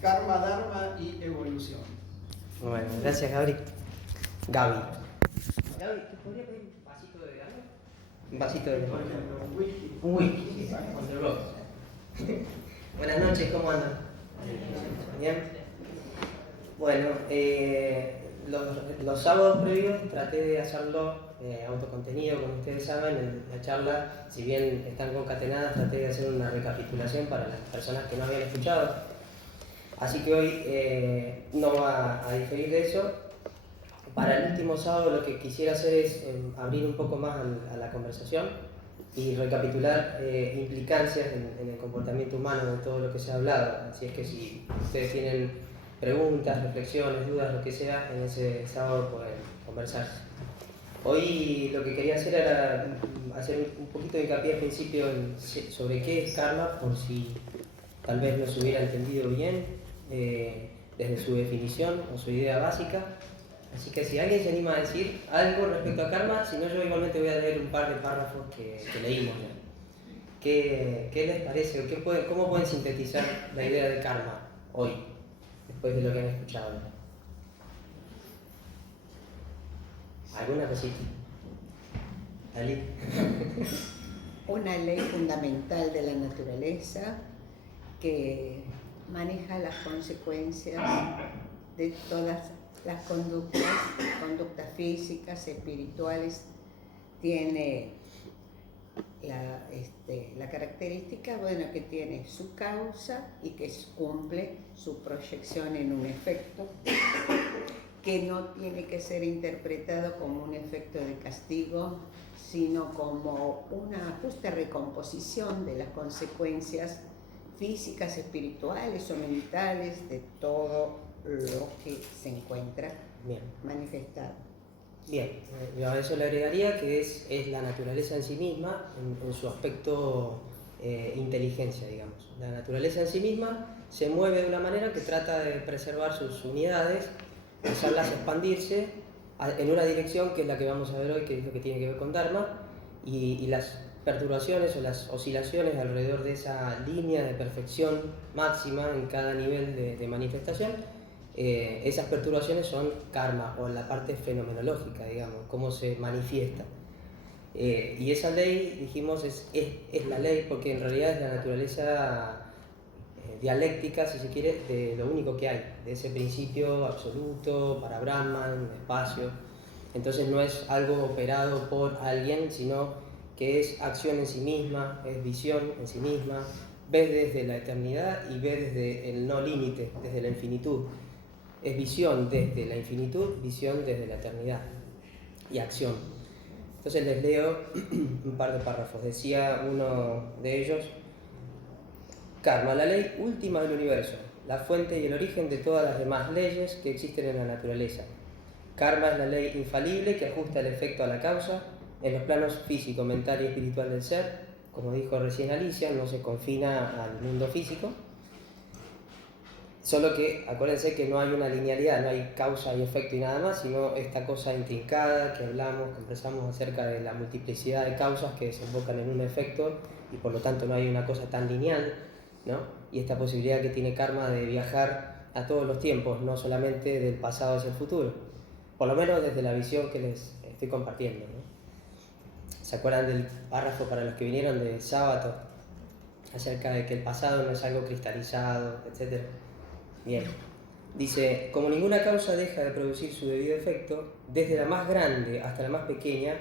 Karma, Dharma y evolución. Bueno, gracias Gaby. Gaby, ¿te podría pedir un vasito de algo? Un vasito de... Por ejemplo, un whisky. Un whisky, sí, on the road. Buenas noches, ¿cómo andan? ¿Bien? Bueno, los sábados previos traté de hacerlo autocontenido, como ustedes saben, en la charla, si bien están concatenadas, traté de hacer una recapitulación para las personas que no habían escuchado. Así que hoy no va a diferir de eso. Para el último sábado lo que quisiera hacer es abrir un poco más a la conversación y recapitular implicancias en el comportamiento humano de todo lo que se ha hablado. Así es que si ustedes tienen preguntas, reflexiones, dudas, lo que sea, en ese sábado pueden conversar. Hoy lo que quería hacer era hacer un poquito de hincapié al principio sobre qué es karma, por si tal vez no se hubiera entendido bien desde su definición o su idea básica. Así que si alguien se anima a decir algo respecto a karma, si no yo igualmente voy a leer un par de párrafos que leímos ya. ¿Qué les parece o cómo pueden sintetizar la idea de karma hoy, después de lo que han escuchado? ¿Alguna cosita? ¿Ali? Una ley fundamental de la naturaleza que maneja las consecuencias de todas las conductas físicas, espirituales. Tiene la característica, bueno, que tiene su causa y que cumple su proyección en un efecto, que no tiene que ser interpretado como un efecto de castigo, sino como una justa recomposición de las consecuencias físicas, espirituales o mentales de todo lo que se encuentra manifestado. Bien, yo a eso le agregaría que es la naturaleza en sí misma, en su aspecto inteligencia, digamos. La naturaleza en sí misma se mueve de una manera que trata de preservar sus unidades, hacerlas expandirse en una dirección que es la que vamos a ver hoy, que es lo que tiene que ver con Dharma, y las perturbaciones o las oscilaciones alrededor de esa línea de perfección máxima en cada nivel de manifestación. Esas perturbaciones son karma, o la parte fenomenológica, digamos, cómo se manifiesta. Y esa ley, dijimos, es la ley porque en realidad es la naturaleza dialéctica, si se quiere, de lo único que hay, de ese principio absoluto para Brahman, espacio. Entonces no es algo operado por alguien, sino que es acción en sí misma, es visión en sí misma, ves desde la eternidad y ves desde el no límite, desde la infinitud. Es visión desde la infinitud, visión desde la eternidad y acción. Entonces les leo un par de párrafos. Decía uno de ellos: karma, la ley última del universo, la fuente y el origen de todas las demás leyes que existen en la naturaleza. Karma es la ley infalible que ajusta el efecto a la causa en los planos físico, mental y espiritual del ser. Como dijo recién Alicia, no se confina al mundo físico. Solo que acuérdense que no hay una linealidad, no hay causa y efecto y nada más, sino esta cosa intrincada que conversamos acerca de la multiplicidad de causas que desembocan en un efecto y por lo tanto no hay una cosa tan lineal, ¿no? Y esta posibilidad que tiene karma de viajar a todos los tiempos, no solamente del pasado hacia el futuro, por lo menos desde la visión que les estoy compartiendo, ¿no? ¿Se acuerdan del párrafo para los que vinieron de sábado acerca de que el pasado no es algo cristalizado, etcétera? Bien, dice: como ninguna causa deja de producir su debido efecto, desde la más grande hasta la más pequeña,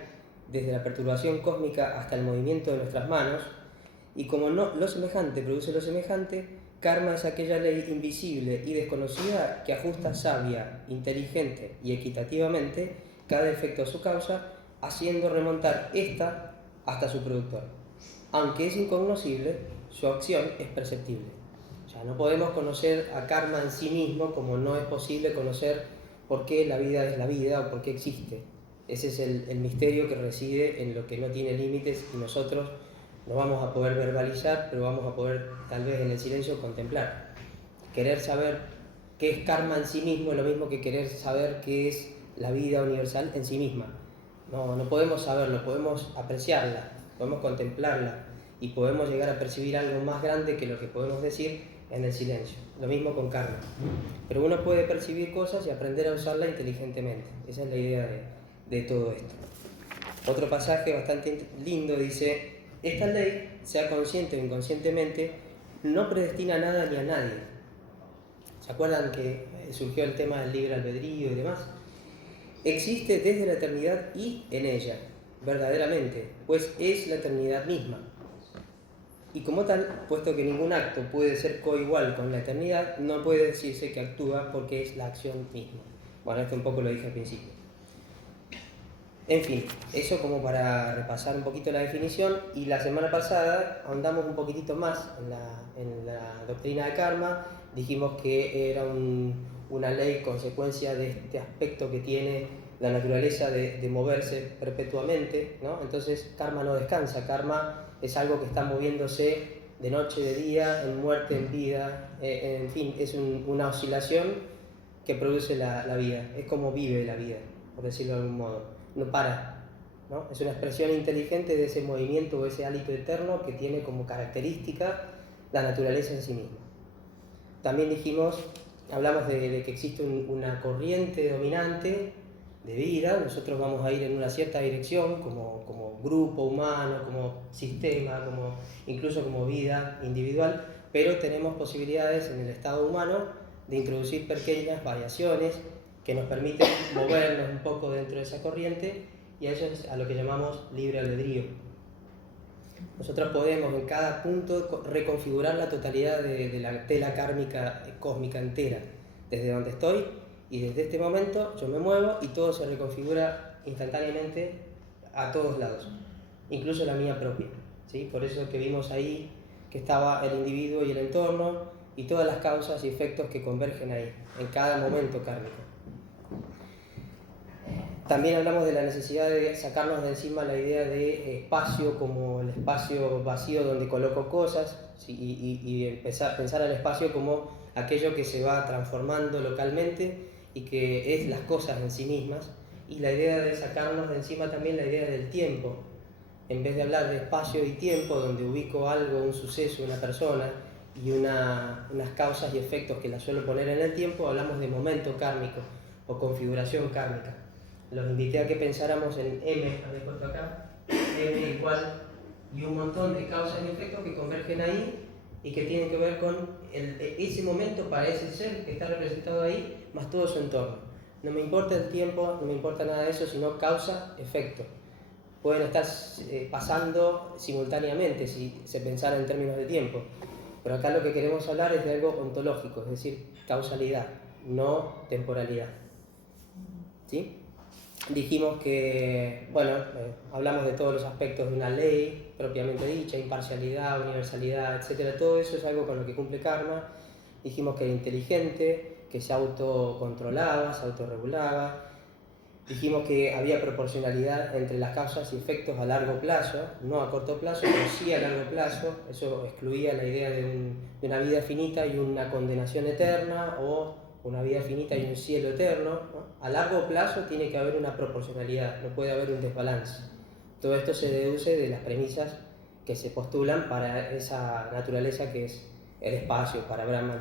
desde la perturbación cósmica hasta el movimiento de nuestras manos, y como no lo semejante produce lo semejante, karma es aquella ley invisible y desconocida que ajusta sabia, inteligente y equitativamente cada efecto a su causa, haciendo remontar ésta hasta su productor. Aunque es incognoscible, su acción es perceptible. O sea, no podemos conocer a karma en sí mismo, como no es posible conocer por qué la vida es la vida o por qué existe. Ese es el misterio que reside en lo que no tiene límites y nosotros no vamos a poder verbalizar, pero vamos a poder tal vez en el silencio contemplar. Querer saber qué es karma en sí mismo es lo mismo que querer saber qué es la vida universal en sí misma. No podemos saberlo, podemos apreciarla, podemos contemplarla y podemos llegar a percibir algo más grande que lo que podemos decir, en el silencio. Lo mismo con karma. Pero uno puede percibir cosas y aprender a usarla inteligentemente. Esa es la idea de todo esto. Otro pasaje bastante lindo dice: esta ley, sea consciente o inconscientemente, no predestina nada ni a nadie. ¿Se acuerdan que surgió el tema del libre albedrío y demás? Existe desde la eternidad y en ella, verdaderamente, pues es la eternidad misma. Y como tal, puesto que ningún acto puede ser coigual con la eternidad, no puede decirse que actúa porque es la acción misma. Bueno, esto un poco lo dije al principio. En fin, eso como para repasar un poquito la definición. Y la semana pasada ahondamos un poquitito más en la doctrina de karma. Dijimos que era una ley consecuencia de este aspecto que tiene la naturaleza de moverse perpetuamente, ¿no? Entonces karma no descansa, karma es algo que está moviéndose de noche, de día, en muerte, en vida, en fin, es una oscilación que produce la vida, es como vive la vida, por decirlo de algún modo, no para, ¿no? Es una expresión inteligente de ese movimiento o ese hálito eterno que tiene como característica la naturaleza en sí misma. También hablamos de que existe una corriente dominante de vida, nosotros vamos a ir en una cierta dirección como grupo humano, como sistema, incluso como vida individual, pero tenemos posibilidades en el estado humano de introducir pequeñas variaciones que nos permiten movernos un poco dentro de esa corriente, y eso es a lo que llamamos libre albedrío. Nosotros podemos en cada punto reconfigurar la totalidad de la tela kármica cósmica entera, desde donde estoy, y desde este momento yo me muevo y todo se reconfigura instantáneamente a todos lados, incluso la mía propia, ¿sí? Por eso que vimos ahí que estaba el individuo y el entorno y todas las causas y efectos que convergen ahí, en cada momento kármico. También hablamos de la necesidad de sacarnos de encima la idea de espacio como el espacio vacío donde coloco cosas, ¿sí? y empezar a pensar al espacio como aquello que se va transformando localmente y que es las cosas en sí mismas, y la idea de sacarnos de encima también la idea del tiempo. En vez de hablar de espacio y tiempo, donde ubico algo, un suceso, una persona y unas causas y efectos que las suelo poner en el tiempo, hablamos de momento kármico o configuración kármica. Los invité a que pensáramos en M, había puesto acá, M igual, y un montón de causas y efectos que convergen ahí y que tienen que ver con ese momento para ese ser que está representado ahí, más todo su entorno. No me importa el tiempo, no me importa nada de eso, sino causa, efecto. Pueden estar pasando simultáneamente si se pensara en términos de tiempo, pero acá lo que queremos hablar es de algo ontológico, es decir, causalidad, no temporalidad. ¿Sí? Dijimos que, hablamos de todos los aspectos de una ley propiamente dicha, imparcialidad, universalidad, etc. Todo eso es algo con lo que cumple karma. Dijimos que era inteligente, que se autocontrolaba, se autorregulaba. Dijimos que había proporcionalidad entre las causas y efectos a largo plazo, no a corto plazo, pero sí a largo plazo. Eso excluía la idea de una vida finita y una condenación eterna, o una vida finita y un cielo eterno, ¿no? A largo plazo tiene que haber una proporcionalidad, no puede haber un desbalance. Todo esto se deduce de las premisas que se postulan para esa naturaleza que es el espacio, para Brahman,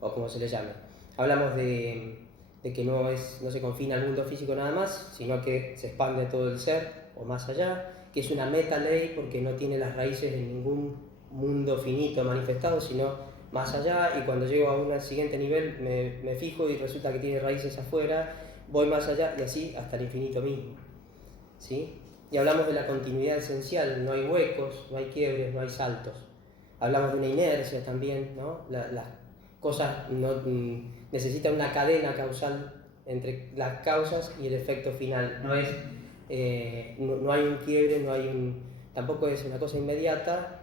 o como se le llame. Hablamos de que no se confina al mundo físico nada más, sino que se expande a todo el ser, o más allá, que es una meta ley porque no tiene las raíces en ningún mundo finito manifestado, sino más allá, y cuando llego a un siguiente nivel me fijo y resulta que tiene raíces afuera, voy más allá y así hasta el infinito mismo, ¿sí? Y hablamos de la continuidad esencial, no hay huecos, no hay quiebres, no hay saltos. Hablamos de una inercia también, ¿no? Las cosas necesitan una cadena causal entre las causas y el efecto final. No hay un quiebre, tampoco es una cosa inmediata.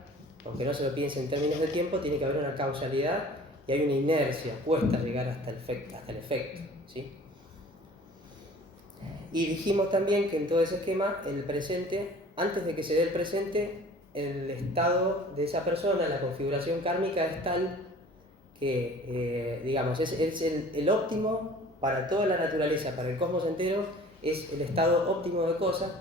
Aunque no se lo piense en términos de tiempo, tiene que haber una causalidad y hay una inercia, cuesta llegar hasta el efecto, ¿sí? Y dijimos también que en todo ese esquema, el presente, antes de que se dé el presente, el estado de esa persona, la configuración kármica es tal que, es el óptimo para toda la naturaleza, para el cosmos entero, es el estado óptimo de cosas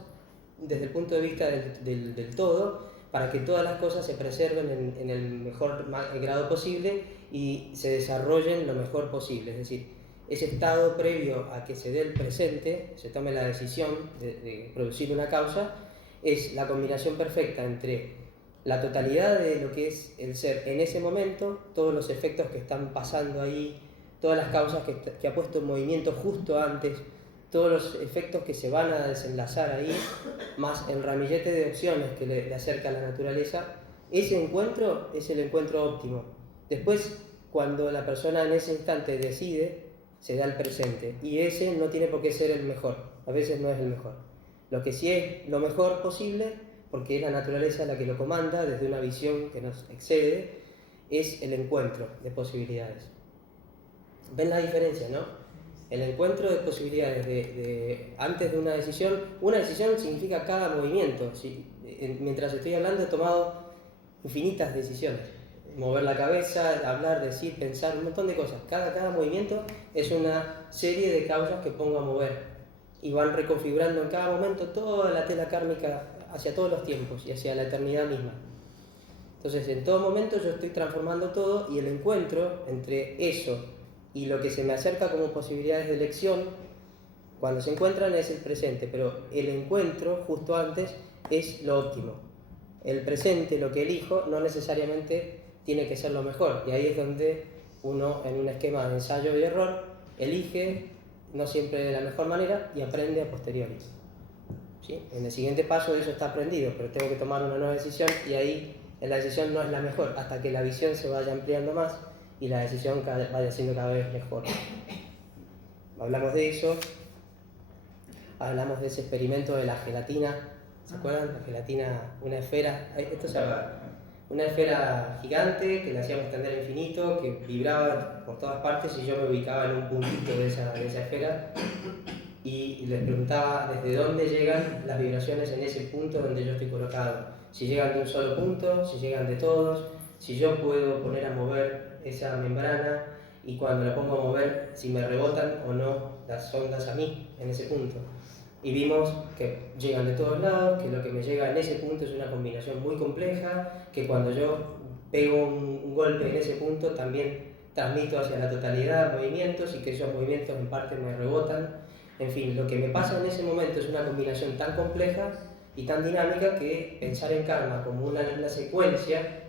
desde el punto de vista del todo, para que todas las cosas se preserven en el mejor grado posible y se desarrollen lo mejor posible. Es decir, ese estado previo a que se dé el presente, se tome la decisión de producir una causa, es la combinación perfecta entre la totalidad de lo que es el ser en ese momento, todos los efectos que están pasando ahí, todas las causas que ha puesto en movimiento justo antes, todos los efectos que se van a desenlazar ahí, más el ramillete de opciones que le acerca a la naturaleza. Ese encuentro es el encuentro óptimo. Después, cuando la persona en ese instante decide, se da el presente, y ese no tiene por qué ser el mejor, a veces no es el mejor. Lo que sí es lo mejor posible, porque es la naturaleza la que lo comanda desde una visión que nos excede, es el encuentro de posibilidades. ¿Ven la diferencia, no? El encuentro de posibilidades antes de una decisión significa cada movimiento. Mientras estoy hablando he tomado infinitas decisiones. Mover la cabeza, hablar, decir, pensar, un montón de cosas. Cada movimiento es una serie de causas que pongo a mover y van reconfigurando en cada momento toda la tela kármica hacia todos los tiempos y hacia la eternidad misma. Entonces, en todo momento yo estoy transformando todo, y el encuentro entre eso y lo que se me acerca como posibilidades de elección, cuando se encuentran, es el presente, pero el encuentro justo antes es lo óptimo. El presente, lo que elijo, no necesariamente tiene que ser lo mejor, y ahí es donde uno, en un esquema de ensayo y error, elige no siempre de la mejor manera y aprende a posteriori. ¿Sí? En el siguiente paso eso está aprendido, pero tengo que tomar una nueva decisión, y ahí la decisión no es la mejor hasta que la visión se vaya ampliando más y la decisión vaya siendo cada vez mejor. Hablamos de eso, hablamos de ese experimento de la gelatina, ¿se acuerdan? La gelatina, una esfera, esto se llama una esfera gigante que la hacíamos extender infinito, que vibraba por todas partes, y yo me ubicaba en un puntito de esa esfera y les preguntaba desde dónde llegan las vibraciones en ese punto donde yo estoy colocado. Si llegan de un solo punto, si llegan de todos, si yo puedo poner a mover esa membrana, y cuando la pongo a mover, si me rebotan o no las ondas a mí en ese punto. Y vimos que llegan de todos lados, que lo que me llega en ese punto es una combinación muy compleja, que cuando yo pego un golpe en ese punto también transmito hacia la totalidad movimientos, y que esos movimientos en parte me rebotan. En fin, lo que me pasa en ese momento es una combinación tan compleja y tan dinámica que pensar en karma como una secuencia,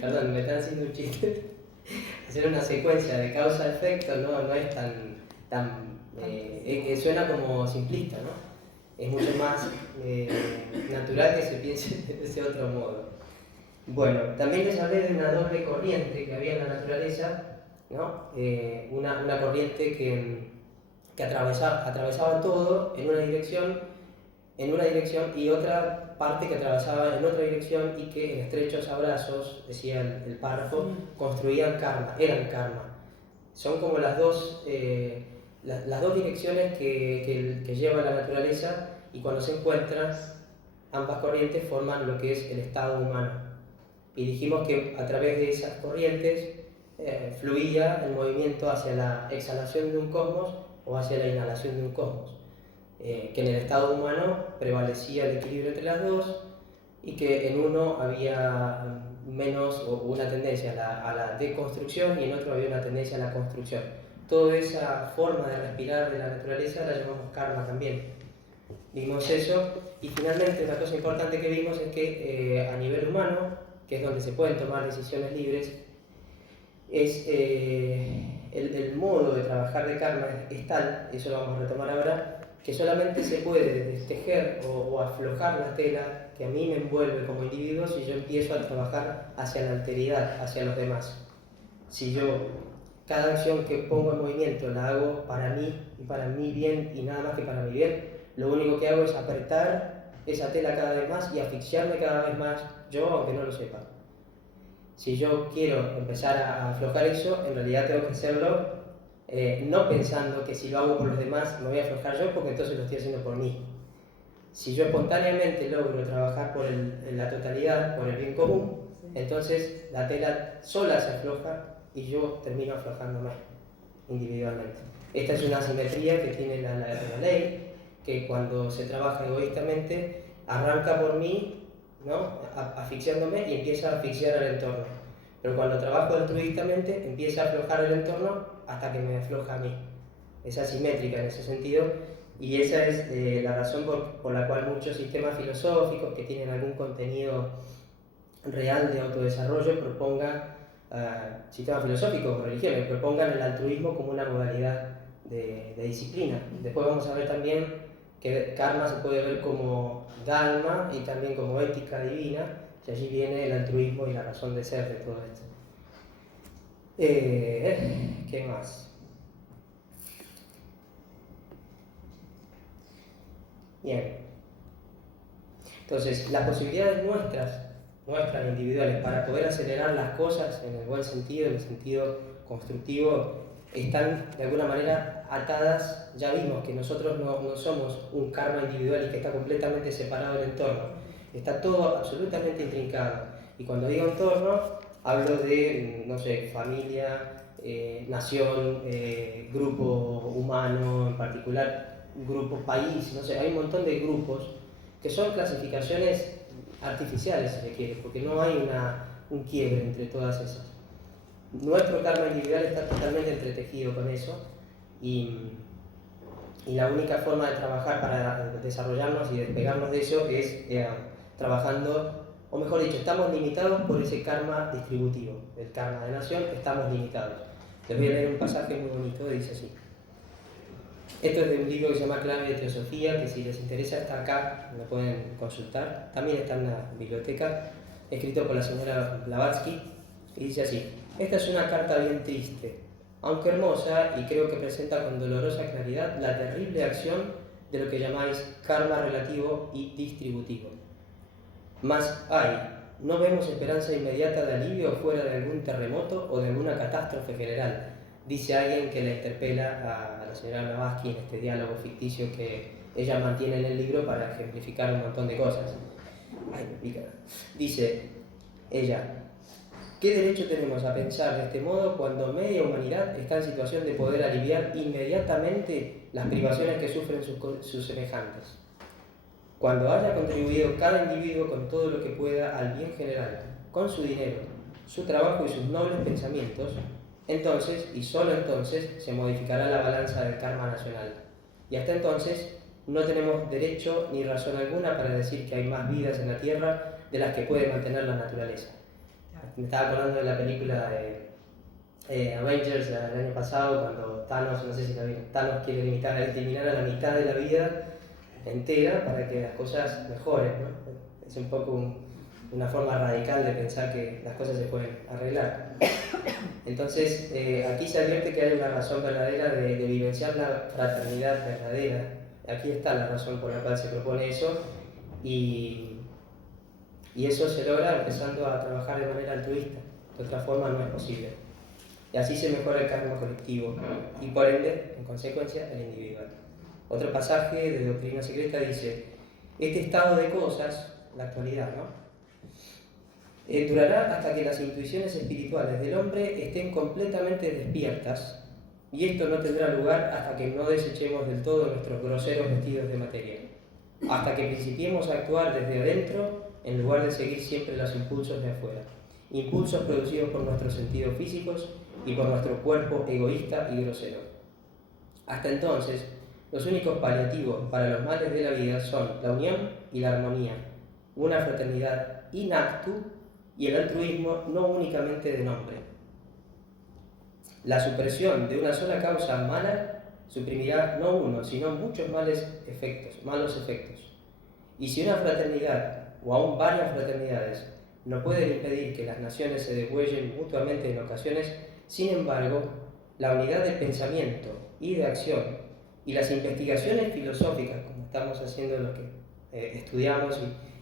perdón, me están haciendo un chiste, hacer una secuencia de causa-efecto no es tan suena como simplista, ¿no? Es mucho más natural que se piense de ese otro modo. Bueno, también les hablé de una doble corriente que había en la naturaleza, ¿no? Una corriente que atravesaba todo en una dirección, y otra parte que atravesaba en otra dirección, y que en estrechos abrazos, decía el párrafo, construían karma, eran karma. Son como las dos direcciones que lleva la naturaleza, y cuando se encuentran, ambas corrientes forman lo que es el estado humano. Y dijimos que a través de esas corrientes fluía el movimiento hacia la exhalación de un cosmos o hacia la inhalación de un cosmos. Que en el estado humano prevalecía el equilibrio entre las dos, y que en uno había menos o una tendencia a la deconstrucción, y en otro había una tendencia a la construcción. Toda esa forma de respirar de la naturaleza la llamamos karma también. Vimos eso, y finalmente una cosa importante que vimos es que a nivel humano, que es donde se pueden tomar decisiones libres, es el modo de trabajar de karma es tal, eso lo vamos a retomar ahora, que solamente se puede destejer o aflojar la tela que a mí me envuelve como individuo si yo empiezo a trabajar hacia la alteridad, hacia los demás. Si yo cada acción que pongo en movimiento la hago para mí y para mi bien y nada más que para mi bien, lo único que hago es apretar esa tela cada vez más y asfixiarme cada vez más yo, aunque no lo sepa. Si yo quiero empezar a aflojar eso, en realidad tengo que hacerlo no pensando que si lo hago por los demás me voy a aflojar yo, porque entonces lo estoy haciendo por mí. Si yo espontáneamente logro trabajar por la totalidad, por el bien común, entonces la tela sola se afloja y yo termino aflojándome individualmente. Esta es una asimetría que tiene la ley, que cuando se trabaja egoístamente arranca por mí ¿no? Asfixiándome y empieza a asfixiar al entorno. Pero cuando trabajo altruistamente, empieza a aflojar el entorno hasta que me afloja a mí. Es asimétrica en ese sentido, y esa es la razón por la cual muchos sistemas filosóficos que tienen algún contenido real de autodesarrollo propongan, sistemas filosóficos o religiones, propongan el altruismo como una modalidad de disciplina. Después vamos a ver también que karma se puede ver como dharma y también como ética divina, y allí viene el altruismo y la razón de ser de todo esto. ¿Qué más? Bien. Entonces, las posibilidades nuestras individuales, para poder acelerar las cosas en el buen sentido, en el sentido constructivo, están de alguna manera atadas. Ya vimos que nosotros no somos un karma individual y que está completamente separado del entorno. Está todo absolutamente intrincado. Y cuando digo entorno, hablo de, no sé, familia, nación, grupo humano en particular, grupo país, no sé, hay un montón de grupos que son clasificaciones artificiales, si se quiere, porque no hay un quiebre entre todas esas. Nuestro karma individual está totalmente entretejido con eso, y la única forma de trabajar para desarrollarnos y despegarnos de eso es trabajando, o mejor dicho, estamos limitados por ese karma distributivo, el karma de nación, estamos limitados. Les voy a leer un pasaje muy bonito, dice así. Esto es de un libro que se llama Clave de Teosofía, que si les interesa está acá, lo pueden consultar. También está en la biblioteca, escrito por la señora Blavatsky, y dice así: esta es una carta bien triste, aunque hermosa, y creo que presenta con dolorosa claridad la terrible acción de lo que llamáis karma relativo y distributivo. Mas no vemos esperanza inmediata de alivio fuera de algún terremoto o de alguna catástrofe general, dice alguien que la interpela a la señora Blavatsky en este diálogo ficticio que ella mantiene en el libro para ejemplificar un montón de cosas. Ay, me pica. Dice ella: ¿qué derecho tenemos a pensar de este modo cuando media humanidad está en situación de poder aliviar inmediatamente las privaciones que sufren sus semejantes? Cuando haya contribuido cada individuo con todo lo que pueda al bien general, con su dinero, su trabajo y sus nobles pensamientos, entonces, y solo entonces, se modificará la balanza del karma nacional. Y hasta entonces no tenemos derecho ni razón alguna para decir que hay más vidas en la Tierra de las que puede mantener la naturaleza. Me estaba acordando de la película de Avengers del año pasado, cuando Thanos, no sé si la vieron, Thanos quiere eliminar a la mitad de la vida entera para que las cosas mejoren, ¿no? Es un poco una forma radical de pensar que las cosas se pueden arreglar. Entonces, aquí se advierte que hay una razón verdadera de vivenciar la fraternidad verdadera. Aquí está la razón por la cual se propone eso, y eso se logra empezando a trabajar de manera altruista. De otra forma no es posible. Y así se mejora el karma colectivo y por ende, en consecuencia, el individual. Otro pasaje de Doctrina Secreta dice: este estado de cosas, la actualidad, ¿no? Durará hasta que las intuiciones espirituales del hombre estén completamente despiertas, y esto no tendrá lugar hasta que no desechemos del todo nuestros groseros vestidos de materia, hasta que principiemos a actuar desde adentro en lugar de seguir siempre los impulsos de afuera, impulsos producidos por nuestros sentidos físicos y por nuestro cuerpo egoísta y grosero. Hasta entonces, los únicos paliativos para los males de la vida son la unión y la armonía, una fraternidad in actu y el altruismo no únicamente de nombre. La supresión de una sola causa mala suprimirá no uno, sino muchos malos efectos. Y si una fraternidad, o aún varias fraternidades, no pueden impedir que las naciones se degüellen mutuamente en ocasiones, sin embargo, la unidad de pensamiento y de acción y las investigaciones filosóficas, como estamos haciendo los que estudiamos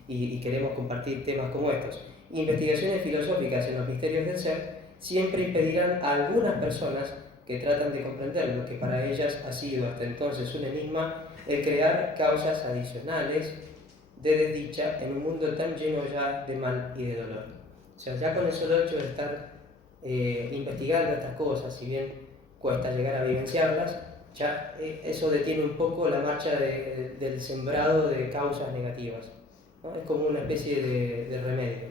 y queremos compartir temas como estos, investigaciones filosóficas en los misterios del ser, siempre impedirán a algunas personas que tratan de comprender lo que para ellas ha sido hasta entonces un enigma, el crear causas adicionales de desdicha en un mundo tan lleno ya de mal y de dolor. O sea, ya con el solo hecho de estar investigando estas cosas, si bien cuesta llegar a vivenciarlas, ya eso detiene un poco la marcha del sembrado de causas negativas. ¿no? Es como una especie de remedio,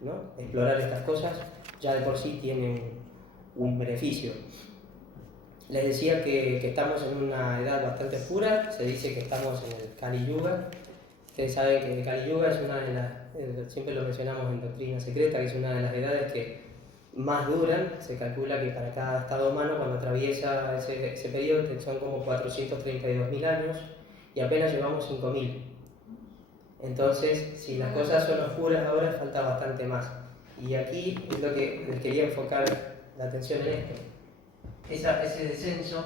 ¿no? Explorar estas cosas ya de por sí tiene un beneficio. Les decía que estamos en una edad bastante oscura, se dice que estamos en el Kali Yuga. Ustedes saben que el Kali Yuga es una de las, siempre lo mencionamos en Doctrina Secreta, que es una de las edades que más duran. Se calcula que para cada estado humano, cuando atraviesa ese periodo, son como 432.000 años y apenas llevamos 5.000. Entonces, si las cosas son oscuras ahora, falta bastante más. Y aquí es lo que les quería enfocar la atención en esto. Ese descenso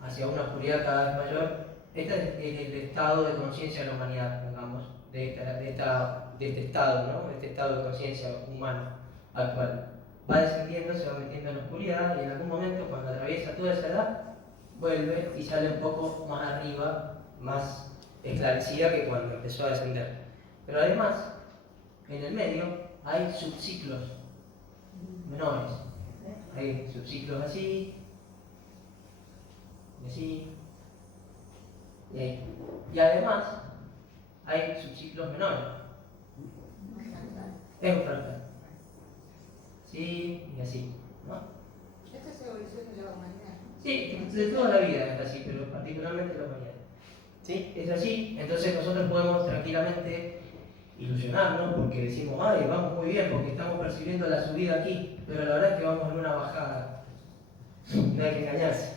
hacia una oscuridad cada vez mayor, este es el estado de conciencia de la humanidad, digamos, de este estado, ¿no? De este estado de conciencia humano actual. Va descendiendo, se va metiendo en la oscuridad y en algún momento, cuando atraviesa toda esa edad, vuelve y sale un poco más arriba, más esclarecida que cuando empezó a descender. Pero además, en el medio hay subciclos menores. Hay subciclos así, y así, y ahí. Y además, hay subciclos menores. Es un fractal. Sí, y así, ¿no? Esta es evolución de la humanidad, ¿no? Sí, de toda la vida es así, pero particularmente la humanidad. ¿Sí? Es así, entonces nosotros podemos tranquilamente ilusionarnos porque decimos, ay, vamos muy bien porque estamos percibiendo la subida aquí, pero la verdad es que vamos en una bajada. No hay que engañarse,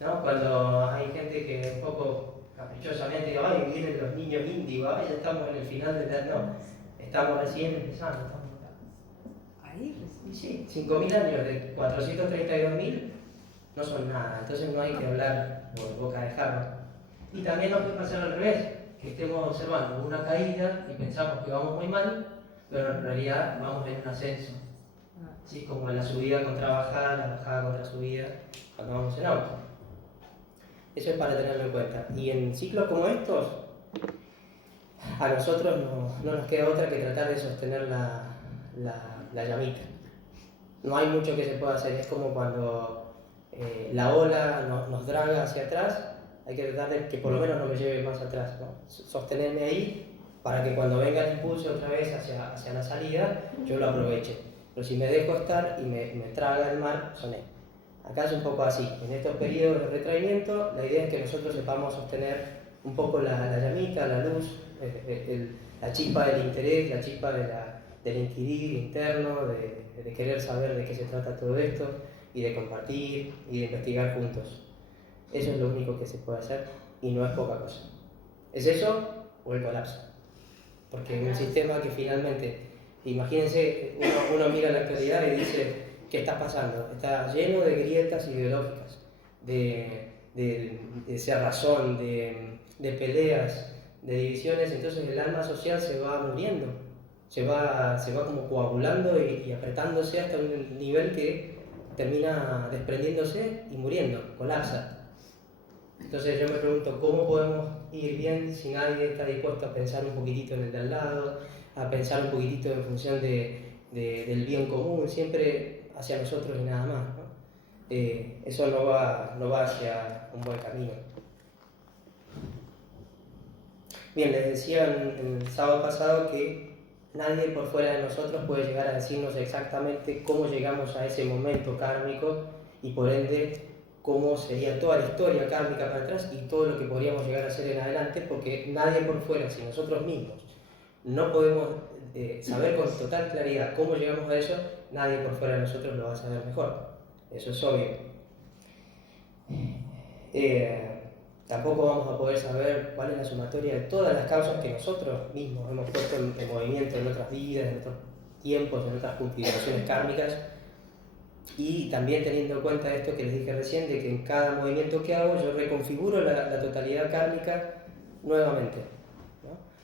¿no? Cuando hay gente que un poco caprichosamente dice, ay, vienen los niños índigos, ay, ya estamos en el final de la... No, estamos recién empezando, estamos acá. Ahí Y sí, 5.000 años de 432.000 no son nada, entonces no hay que hablar por boca de jarro. Y también nos puede pasar al revés, que estemos observando una caída y pensamos que vamos muy mal, pero en realidad vamos en un ascenso. ¿Sí? Como en la subida contra bajada, la bajada contra subida, cuando vamos en auto. Eso es para tenerlo en cuenta. Y en ciclos como estos, a nosotros no nos queda otra que tratar de sostener la llamita. No hay mucho que se pueda hacer, es como cuando la ola nos draga hacia atrás, hay que tratar de que por lo menos no me lleve más atrás, ¿no? Sostenerme ahí para que cuando venga el impulso otra vez hacia la salida, yo lo aproveche. Pero si me dejo estar y me traga el mar, soné. Acá es un poco así. En estos periodos de retraimiento, la idea es que nosotros sepamos sostener un poco la llamita, la luz, la chispa del interés, la chispa del inquirir interno, de querer saber de qué se trata todo esto, y de compartir y de investigar juntos. Eso es lo único que se puede hacer y no es poca cosa. ¿Es eso o el colapso? Porque en un sistema que finalmente, imagínense, uno mira la actualidad y dice, ¿qué está pasando? Está lleno de grietas ideológicas, de cerrazón, de peleas, de divisiones, entonces el alma social se va muriendo, se va como coagulando y apretándose hasta un nivel que termina desprendiéndose y muriendo, colapsa. Entonces yo me pregunto, ¿cómo podemos ir bien si nadie está dispuesto a pensar un poquitito en el de al lado, a pensar un poquitito en función del bien común, siempre hacia nosotros y nada más, ¿no? Eso no va hacia un buen camino. Bien, les decía el sábado pasado que nadie por fuera de nosotros puede llegar a decirnos exactamente cómo llegamos a ese momento kármico y por ende cómo sería toda la historia kármica para atrás y todo lo que podríamos llegar a hacer en adelante, porque nadie por fuera, si nosotros mismos no podemos saber con total claridad cómo llegamos a eso, nadie por fuera de nosotros lo va a saber mejor. Eso es obvio. Tampoco vamos a poder saber cuál es la sumatoria de todas las causas que nosotros mismos hemos puesto en movimiento en otras vidas, en otros tiempos, en otras configuraciones kármicas. Y también teniendo en cuenta esto que les dije recién, de que en cada movimiento que hago yo reconfiguro la totalidad kármica nuevamente.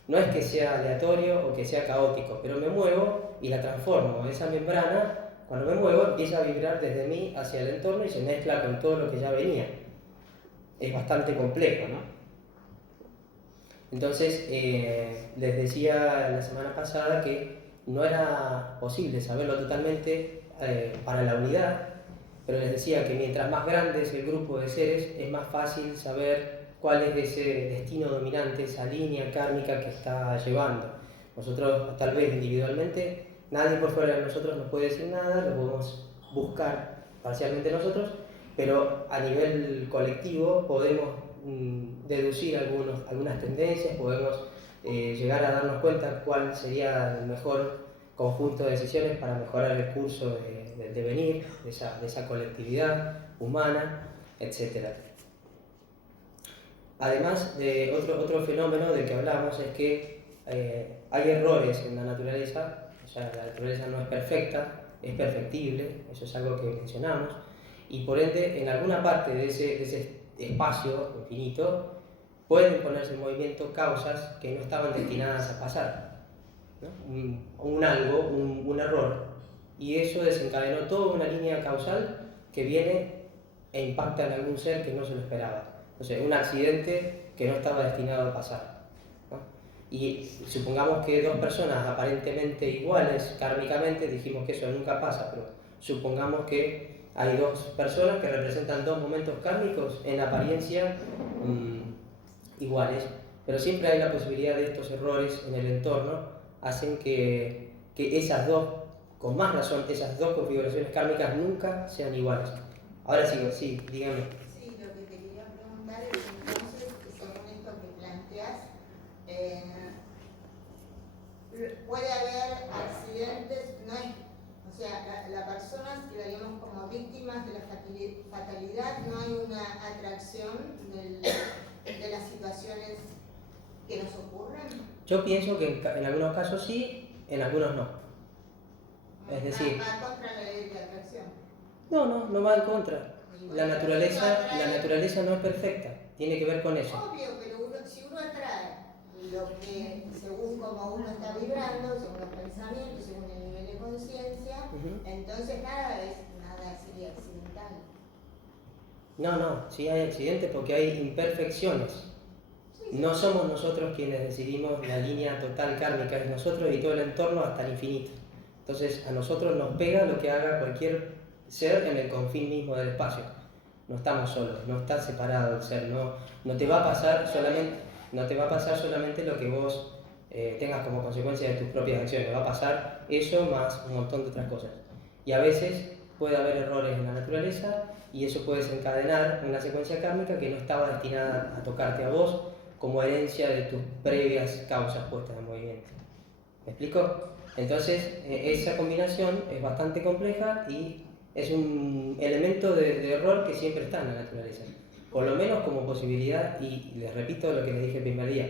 No es que sea aleatorio o que sea caótico, pero me muevo y la transformo. Esa membrana, cuando me muevo, empieza a vibrar desde mí hacia el entorno y se mezcla con todo lo que ya venía. Es bastante complejo, ¿no? Entonces, les decía la semana pasada que no era posible saberlo totalmente para la unidad, pero les decía que mientras más grande es el grupo de seres, es más fácil saber cuál es ese destino dominante, esa línea kármica que está llevando. Nosotros, tal vez individualmente, nadie por fuera de nosotros nos puede decir nada, lo podemos buscar parcialmente nosotros, pero a nivel colectivo podemos deducir algunas tendencias, podemos llegar a darnos cuenta cuál sería el mejor conjunto de decisiones para mejorar el curso del devenir, de esa colectividad humana, etc. Además de otro fenómeno del que hablamos es que hay errores en la naturaleza, o sea, la naturaleza no es perfecta, es perfectible, eso es algo que mencionamos, y por ende en alguna parte de ese espacio infinito pueden ponerse en movimiento causas que no estaban destinadas a pasar, ¿no? Un error, y eso desencadenó toda una línea causal que viene e impacta en algún ser que no se lo esperaba. O sea, un accidente que no estaba destinado a pasar, ¿no? Y supongamos que dos personas aparentemente iguales kármicamente, dijimos que eso nunca pasa, pero supongamos que hay dos personas que representan dos momentos kármicos en apariencia iguales, pero siempre hay la posibilidad de estos errores en el entorno, hacen que esas dos, con más razón, esas dos configuraciones kármicas nunca sean iguales. Ahora sí, dígame. Sí, lo que te quería preguntar es entonces, según esto que planteas, puede haber accidentes, no es, o sea, la persona quedaríamos como víctimas de la fatalidad, no hay una atracción de las situaciones que nos ocurren. Yo pienso que en algunos casos sí, en algunos no. Es decir, va contra la ley de atracción. No va en contra. La naturaleza no es perfecta, tiene que ver con eso. Obvio, pero si uno atrae lo que, según como uno está vibrando, según los pensamientos, según el nivel de conciencia, entonces nada sería accidental. No, sí hay accidentes porque hay imperfecciones. No somos nosotros quienes decidimos la línea total kármica, es nosotros y todo el entorno hasta el infinito. Entonces a nosotros nos pega lo que haga cualquier ser en el confín mismo del espacio. No estamos solos, no está separado el ser, no te va a pasar solamente lo que vos tengas como consecuencia de tus propias acciones, va a pasar eso más un montón de otras cosas. Y a veces puede haber errores en la naturaleza y eso puede desencadenar una secuencia kármica que no estaba destinada a tocarte a vos como herencia de tus previas causas puestas en movimiento. ¿Me explico? Entonces, esa combinación es bastante compleja y es un elemento de error que siempre está en la naturaleza. Por lo menos como posibilidad, y les repito lo que les dije el primer día,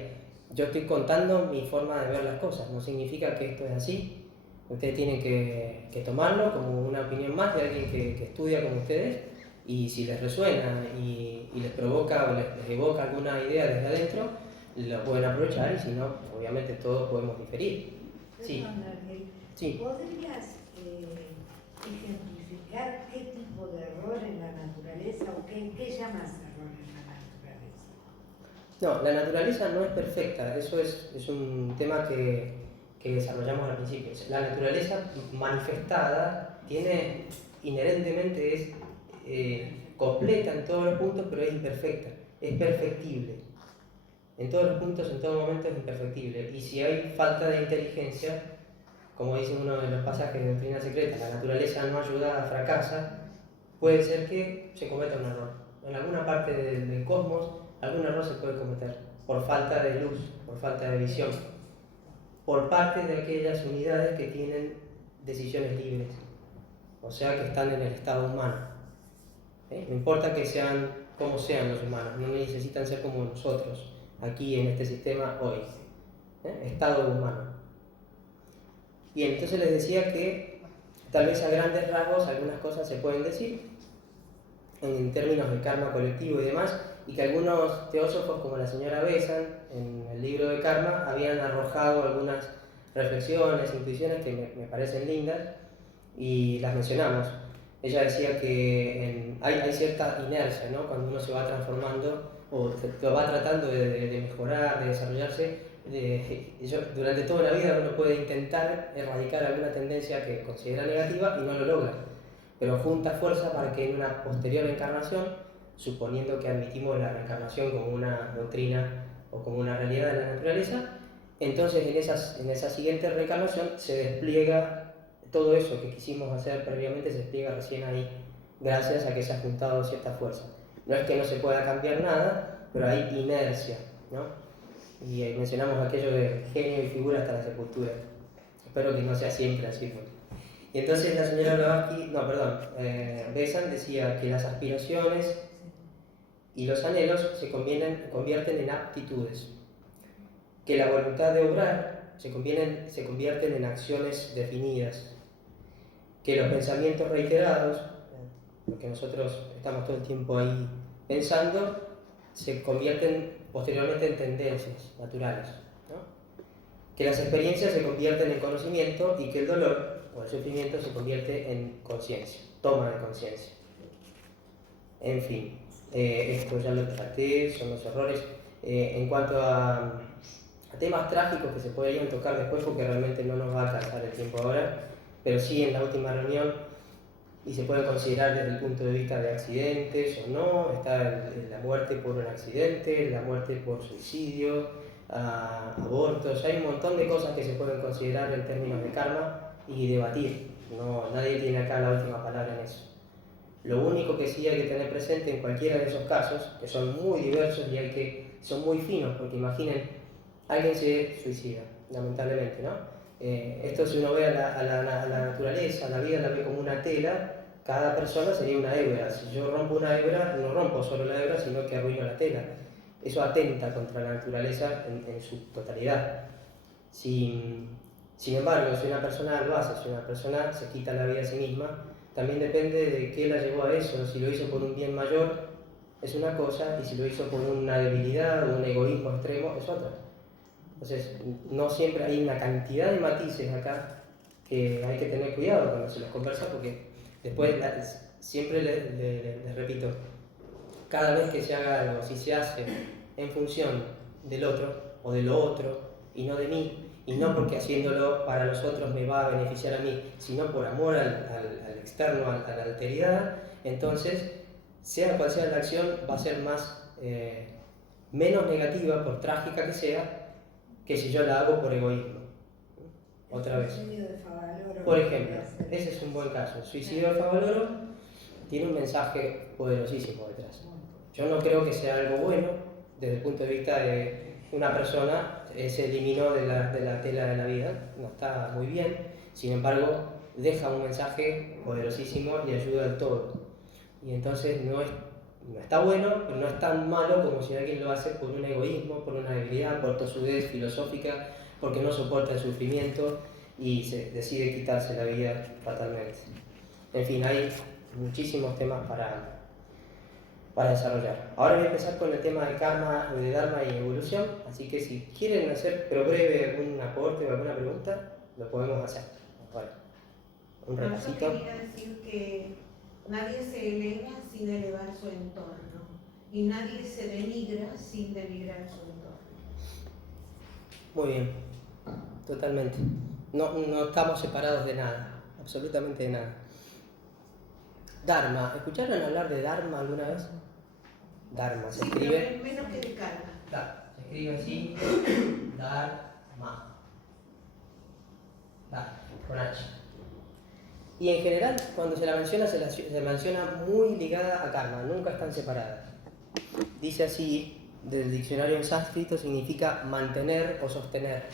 yo estoy contando mi forma de ver las cosas, no significa que esto es así. Ustedes tienen que tomarlo como una opinión más de alguien que estudia como ustedes, y si les resuena y les provoca o les evoca alguna idea desde adentro, lo pueden aprovechar, y si no, obviamente todos podemos diferir. Sí. Sí. ¿Podrías ejemplificar qué tipo de error en la naturaleza o qué llamas error en la naturaleza? No, la naturaleza no es perfecta, eso es un tema que desarrollamos al principio. La naturaleza manifestada tiene inherentemente es completa en todos los puntos, pero es imperfecta, es perfectible. En todos los puntos, en todo momento es imperfectible. Y si hay falta de inteligencia, como dice uno de los pasajes de Doctrina Secreta, la naturaleza no ayudada fracasa, puede ser que se cometa un error. En alguna parte del cosmos, algún error se puede cometer por falta de luz, por falta de visión, por parte de aquellas unidades que tienen decisiones libres, o sea, que están en el estado humano. No importa que sean como sean los humanos, no necesitan ser como nosotros, aquí en este sistema hoy. Estado humano. Bien, entonces les decía que tal vez a grandes rasgos algunas cosas se pueden decir en términos de karma colectivo y demás, y que algunos teósofos como la señora Besant en el libro de karma habían arrojado algunas reflexiones, intuiciones que me parecen lindas y las mencionamos. Ella decía que hay cierta inercia, ¿no? Cuando uno se va transformando o lo va tratando de mejorar, de desarrollarse. Durante toda la vida uno puede intentar erradicar alguna tendencia que considera negativa y no lo logra, pero junta fuerza para que en una posterior encarnación suponiendo que admitimos la reencarnación como una doctrina o como una realidad de la naturaleza, entonces en esa siguiente reencarnación se despliega todo eso que quisimos hacer previamente, se despliega recién ahí, gracias a que se ha juntado cierta fuerza. No es que no se pueda cambiar nada, pero hay inercia, ¿no? Y mencionamos aquello de genio y figura hasta la sepultura. Espero que no sea siempre así. Y entonces la señora Blavatsky, Besant decía que las aspiraciones y los anhelos se convierten en aptitudes, que la voluntad de obrar se convierten en acciones definidas, que los pensamientos reiterados, porque nosotros estamos todo el tiempo ahí pensando, se convierten posteriormente en tendencias naturales, ¿no? Que las experiencias se convierten en conocimiento y que el dolor o el sufrimiento se convierte en conciencia, toma de conciencia. En fin, esto ya lo traté, son los errores. En cuanto a temas trágicos que se podrían tocar después, porque realmente no nos va a alcanzar el tiempo ahora, pero sí en la última reunión, y se puede considerar desde el punto de vista de accidentes o no, está la muerte por un accidente, la muerte por suicidio, abortos, hay un montón de cosas que se pueden considerar en términos de karma y debatir. No, nadie tiene acá la última palabra en eso. Lo único que sí hay que tener presente en cualquiera de esos casos, que son muy diversos y son muy finos, porque imaginen, alguien se suicida, lamentablemente, ¿no? Esto si uno ve a la naturaleza, a la vida la ve como una tela, cada persona sería una hebra. Si yo rompo una hebra, no rompo solo la hebra, sino que arruino la tela. Eso atenta contra la naturaleza en su totalidad. Sin embargo, si una persona lo hace, si una persona se quita la vida a sí misma, también depende de qué la llevó a eso. Si lo hizo por un bien mayor, es una cosa, y si lo hizo por una debilidad o un egoísmo extremo, es otra. Entonces, no siempre hay una cantidad de matices acá que hay que tener cuidado cuando se los conversa, porque después, siempre les repito, cada vez que se haga algo, si se hace en función del otro o de lo otro y no de mí, y no porque haciéndolo para los otros me va a beneficiar a mí, sino por amor al externo, a la alteridad, entonces, sea cual sea la acción, va a ser menos negativa, por trágica que sea, que si yo la hago por egoísmo. Otra vez. Por ejemplo, ese es un buen caso. El suicidio de Favaloro tiene un mensaje poderosísimo detrás. Yo no creo que sea algo bueno desde el punto de vista de una persona se eliminó de la tela de la vida, no está muy bien, sin embargo deja un mensaje poderosísimo y ayuda al todo. Y entonces no está bueno, pero no es tan malo como si alguien lo hace por un egoísmo, por una debilidad, por tosudez filosófica, porque no soporta el sufrimiento y se decide quitarse la vida fatalmente. En fin, hay muchísimos temas para desarrollar. Ahora voy a empezar con el tema de karma, de dharma y evolución, así que si quieren hacer, pero breve, algún aporte o alguna pregunta, lo podemos hacer. Bueno, un repasito. Yo quería decir que nadie se eleva sin elevar su entorno y nadie se denigra sin denigrar su entorno. Muy bien, totalmente. No estamos separados de nada, absolutamente de nada. Dharma, ¿escucharon hablar de Dharma alguna vez? Dharma, se escribe... pero menos que de karma. Se escribe así, Dharma. Con H. Y en general, cuando se la menciona, se menciona muy ligada a karma, nunca están separadas. Dice así, del diccionario en sánscrito, significa mantener o sostener.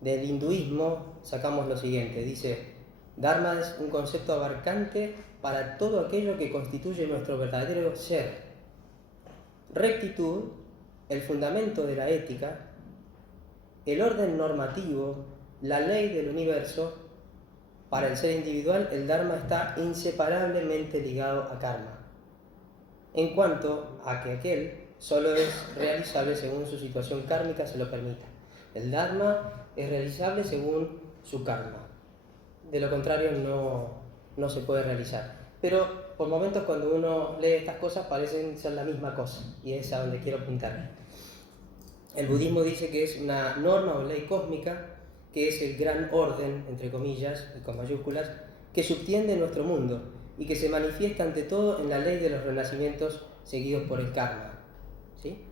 Del hinduismo sacamos lo siguiente, dice, Dharma es un concepto abarcante para todo aquello que constituye nuestro verdadero ser. Rectitud, el fundamento de la ética, el orden normativo, la ley del universo. Para el ser individual, el Dharma está inseparablemente ligado a karma, en cuanto a que aquel solo es realizable según su situación kármica se lo permita. El Dharma es realizable según su karma. De lo contrario, no se puede realizar. Pero por momentos cuando uno lee estas cosas parecen ser la misma cosa, y es a donde quiero apuntar. El budismo dice que es una norma o ley cósmica, que es el gran orden, entre comillas y con mayúsculas, que subtiende nuestro mundo, y que se manifiesta ante todo en la ley de los renacimientos seguidos por el karma. ¿Sí?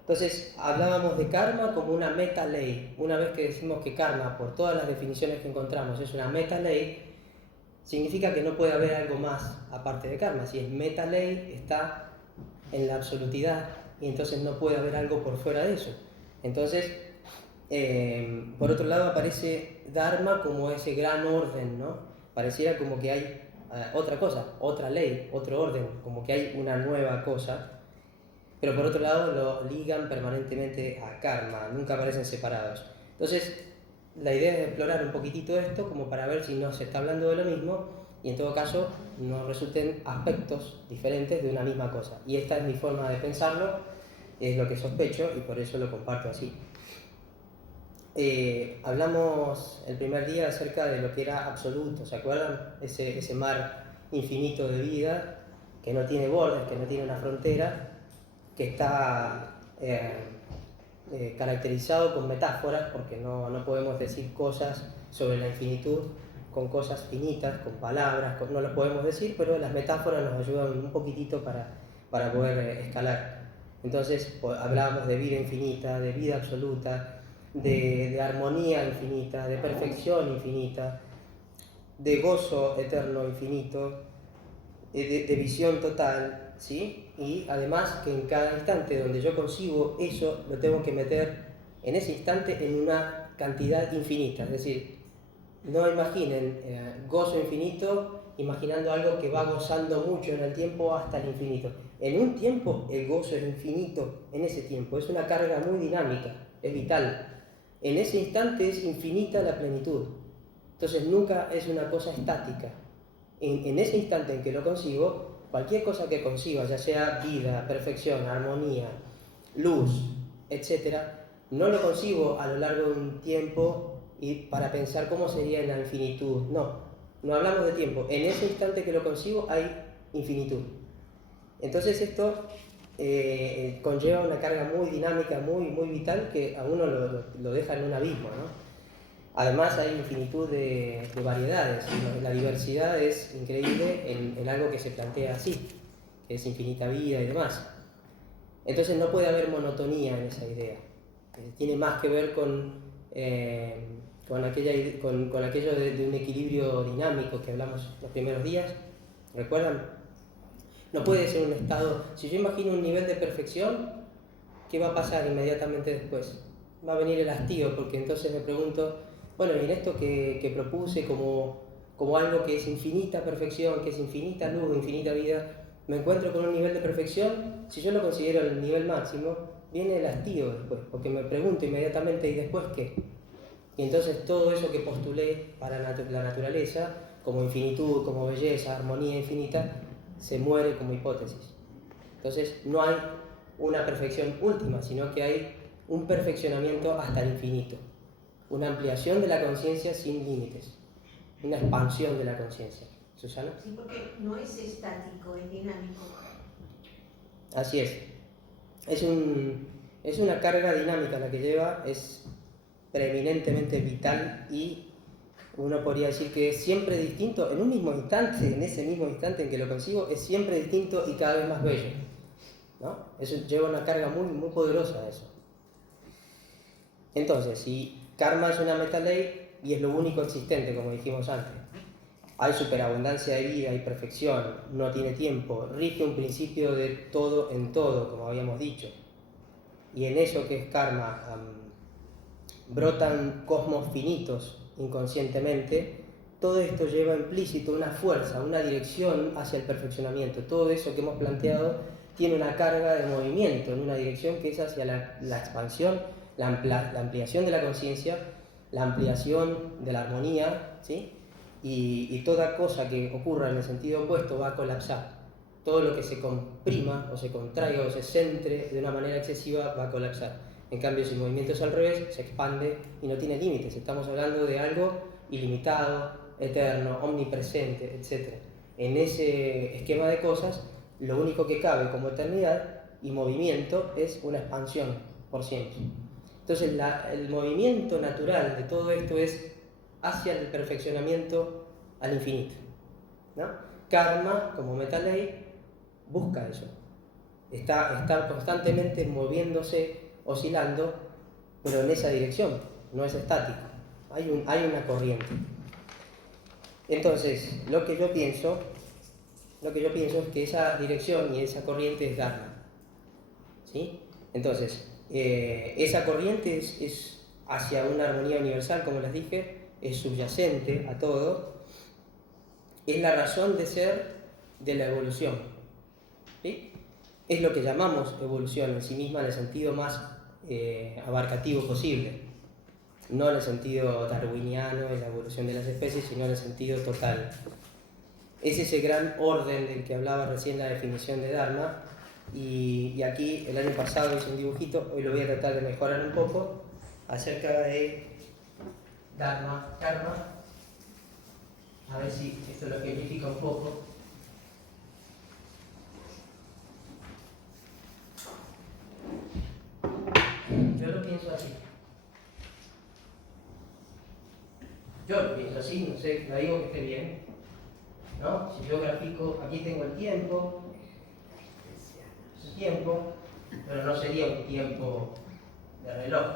Entonces, hablábamos de karma como una meta ley. Una vez que decimos que karma, por todas las definiciones que encontramos, es una meta ley, significa que no puede haber algo más aparte de karma. Si es meta ley, está en la absolutidad y entonces no puede haber algo por fuera de eso. Entonces, por otro lado aparece Dharma como ese gran orden, ¿no? Pareciera como que hay otra cosa, otra ley, otro orden, como que hay una nueva cosa, pero por otro lado lo ligan permanentemente a karma, nunca aparecen separados. Entonces, la idea es explorar un poquitito esto como para ver si no se está hablando de lo mismo y en todo caso nos resulten aspectos diferentes de una misma cosa. Y esta es mi forma de pensarlo, es lo que sospecho y por eso lo comparto así. Hablamos el primer día acerca de lo que era absoluto, ¿se acuerdan? Ese mar infinito de vida que no tiene bordes, que no tiene una frontera, que está caracterizado con metáforas, porque no podemos decir cosas sobre la infinitud con cosas finitas, con palabras, no lo podemos decir, pero las metáforas nos ayudan un poquitito para poder escalar. Entonces hablábamos de vida infinita, de vida absoluta, de armonía infinita, de perfección infinita, de gozo eterno infinito, de visión total, ¿sí? Y además que en cada instante donde yo concibo eso, lo tengo que meter en ese instante en una cantidad infinita. Es decir, no imaginen gozo infinito imaginando algo que va gozando mucho en el tiempo hasta el infinito. En un tiempo el gozo es infinito, en ese tiempo, es una carga muy dinámica, es vital. En ese instante es infinita la plenitud. Entonces nunca es una cosa estática. En ese instante en que lo concibo, cualquier cosa que conciba, ya sea vida, perfección, armonía, luz, etc., no lo concibo a lo largo de un tiempo y para pensar cómo sería en la infinitud. No hablamos de tiempo. En ese instante que lo concibo hay infinitud. Entonces esto conlleva una carga muy dinámica, muy vital, que a uno lo deja en un abismo, ¿no? Además hay infinitud de variedades, ¿no? La diversidad es increíble en algo que se plantea así, que es infinita vida y demás. Entonces no puede haber monotonía en esa idea. Tiene más que ver con aquello de un equilibrio dinámico que hablamos los primeros días. ¿Recuerdan? No puede ser un estado. Si yo imagino un nivel de perfección, ¿qué va a pasar inmediatamente después? Va a venir el hastío, porque entonces me pregunto, bueno, y en esto que propuse como algo que es infinita perfección, que es infinita luz, infinita vida, me encuentro con un nivel de perfección. Si yo lo considero el nivel máximo, viene el hastío después, porque me pregunto inmediatamente, ¿y después qué? Y entonces todo eso que postulé para la naturaleza, como infinitud, como belleza, armonía infinita, se muere como hipótesis. Entonces no hay una perfección última, sino que hay un perfeccionamiento hasta el infinito, una ampliación de la conciencia sin límites, una expansión de la conciencia. ¿Susana? Sí, porque no es estático, es dinámico. Así es. Es una carga dinámica la que lleva, es preeminentemente vital y uno podría decir que es siempre distinto, en un mismo instante, en ese mismo instante en que lo consigo, es siempre distinto y cada vez más bello, ¿no? Eso lleva una carga muy poderosa a eso. Entonces, si karma es una metaley y es lo único existente, como dijimos antes, hay superabundancia de vida y perfección, no tiene tiempo, rige un principio de todo en todo, como habíamos dicho, y en eso que es karma brotan cosmos finitos inconscientemente, todo esto lleva implícito una fuerza, una dirección hacia el perfeccionamiento. Todo eso que hemos planteado tiene una carga de movimiento en una dirección que es hacia la expansión, la ampliación de la conciencia, la ampliación de la armonía, ¿sí? Y toda cosa que ocurra en el sentido opuesto va a colapsar. Todo lo que se comprima o se contraiga o se centre de una manera excesiva va a colapsar. En cambio, si el movimiento es al revés, se expande y no tiene límites. Estamos hablando de algo ilimitado, eterno, omnipresente, etc. En ese esquema de cosas, lo único que cabe como eternidad y movimiento es una expansión por siempre. Entonces, el movimiento natural de todo esto es hacia el perfeccionamiento al infinito, ¿no? Karma, como metaley, busca eso. Está constantemente moviéndose, oscilando, pero en esa dirección, no es estático. Hay una corriente. Entonces, lo que yo pienso es que esa dirección y esa corriente es Dharma. ¿Sí? Entonces, esa corriente es hacia una armonía universal, como les dije, es subyacente a todo, es la razón de ser de la evolución. ¿Sí? Es lo que llamamos evolución en sí misma en el sentido más abarcativo posible, no en el sentido darwiniano de la evolución de las especies, sino en el sentido total. Es ese gran orden del que hablaba recién la definición de Dharma, y aquí el año pasado hice un dibujito, hoy lo voy a tratar de mejorar un poco, acerca de Dharma, Karma, a ver si esto lo ejemplifica un poco. Yo lo pienso así. No sé, no digo que esté bien, ¿no? Si yo grafico, aquí tengo el tiempo, pero no sería un tiempo de reloj.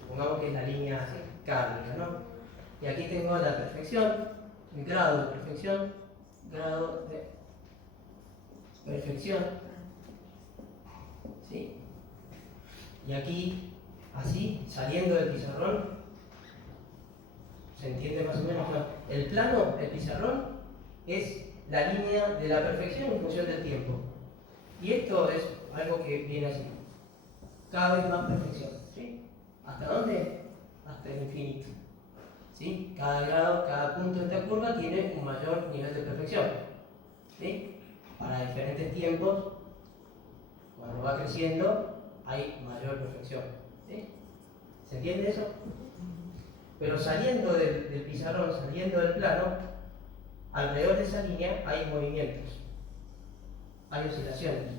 Supongamos que es la línea kármica, ¿no? Y aquí tengo la perfección, el grado de perfección, ¿sí? Y aquí, así, saliendo del pizarrón, ¿se entiende más o menos? No. El plano, el pizarrón, es la línea de la perfección en función del tiempo. Y esto es algo que viene así. Cada vez más perfección. ¿Sí? ¿Hasta dónde? Hasta el infinito. ¿Sí? Cada grado, cada punto de esta curva tiene un mayor nivel de perfección. ¿Sí? Para diferentes tiempos, cuando va creciendo, hay mayor perfección. ¿Sí? ¿Se entiende eso? Pero saliendo del pizarrón, saliendo del plano, alrededor de esa línea hay movimientos, hay oscilaciones.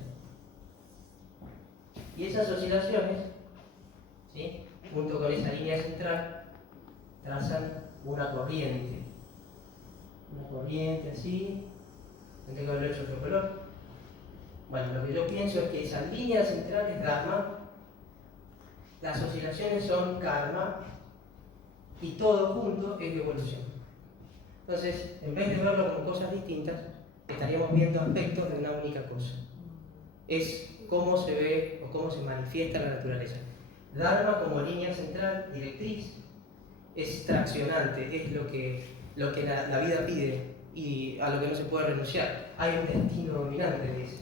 Y esas oscilaciones, ¿sí?, junto con esa línea central, trazan una corriente. Una corriente así. ¿No tengo que haberlo hecho otro color? Bueno, lo que yo pienso es que esa línea central es Dharma, las oscilaciones son Karma, y todo junto es evolución. Entonces, en vez de verlo como cosas distintas, estaríamos viendo aspectos de una única cosa. Es cómo se ve o cómo se manifiesta la naturaleza. Dharma como línea central, directriz, es traccionante, es lo que la vida pide y a lo que no se puede renunciar. Hay un destino dominante, dice.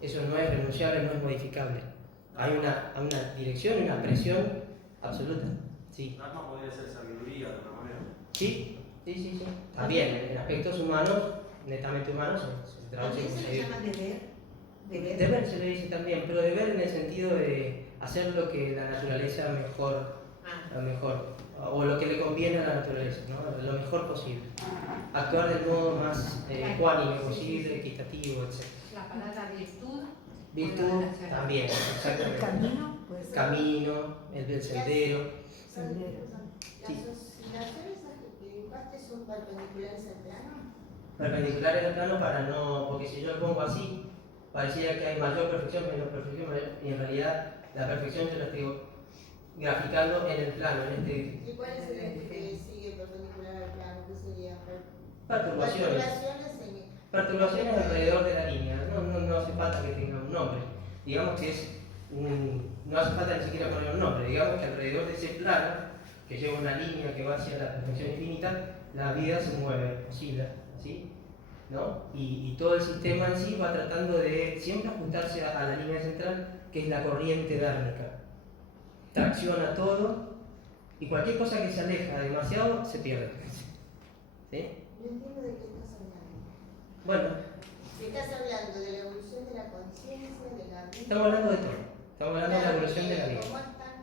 Eso no es renunciable, no es modificable. Hay una dirección y una presión absoluta. Sí. Dharma podría ser sabiduría de alguna manera. Sí. También en aspectos humanos, netamente humanos, se traduce ¿También como se le sabiduría. llama deber? Deber se le dice también, pero deber en el sentido de hacer lo que la naturaleza mejor, o lo que le conviene a la naturaleza, ¿no? Lo mejor posible. Actuar del modo más ecuánime posible, equitativo, etc. La palabra virtud. Virtud también, exactamente. Camino, pues. Camino, el sendero. Sendero. Sí. ¿Las oscilaciones que dibujaste son perpendiculares al plano? Perpendiculares al plano para no, porque si yo lo pongo así, pareciera que hay mayor perfección, menos perfección, y en realidad la perfección yo la estoy graficando en el plano, en este. ¿Y cuál es el que sigue perpendicular al plano? ¿Qué sería? Perturbaciones. Perturbaciones alrededor de la línea. No hace falta que tenga un nombre. Digamos que no hace falta ni siquiera poner un nombre. Digamos que alrededor de ese plano, que lleva una línea que va hacia la perfección infinita, la vida se mueve, oscila, ¿sí? ¿No? Y todo el sistema en sí va tratando de siempre ajustarse a la línea central, que es la corriente dármica. Tracciona todo y cualquier cosa que se aleja demasiado se pierde. ¿Sí? No entiendo de qué estás hablando. Bueno, Si estás hablando de la evolución de la conciencia, de la vida. estamos hablando de todo. Estamos hablando de la evolución de la vida. ¿Cómo están?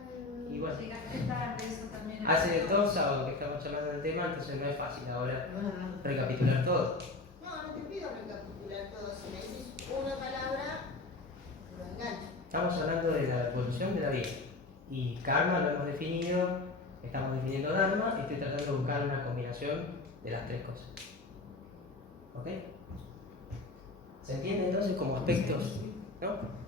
Y bueno, Llegaste tarde, eso también. hace de 2 sábados que estamos charlando del tema, entonces no es fácil ahora recapitular todo. No te pido recapitular todo. Si me dices una palabra, lo engancho. Estamos hablando de la evolución de la vida. Y karma lo hemos definido, estamos definiendo dharma, y estoy tratando de buscar una combinación de las tres cosas. ¿Ok? ¿Se entiende entonces como aspectos? ¿No?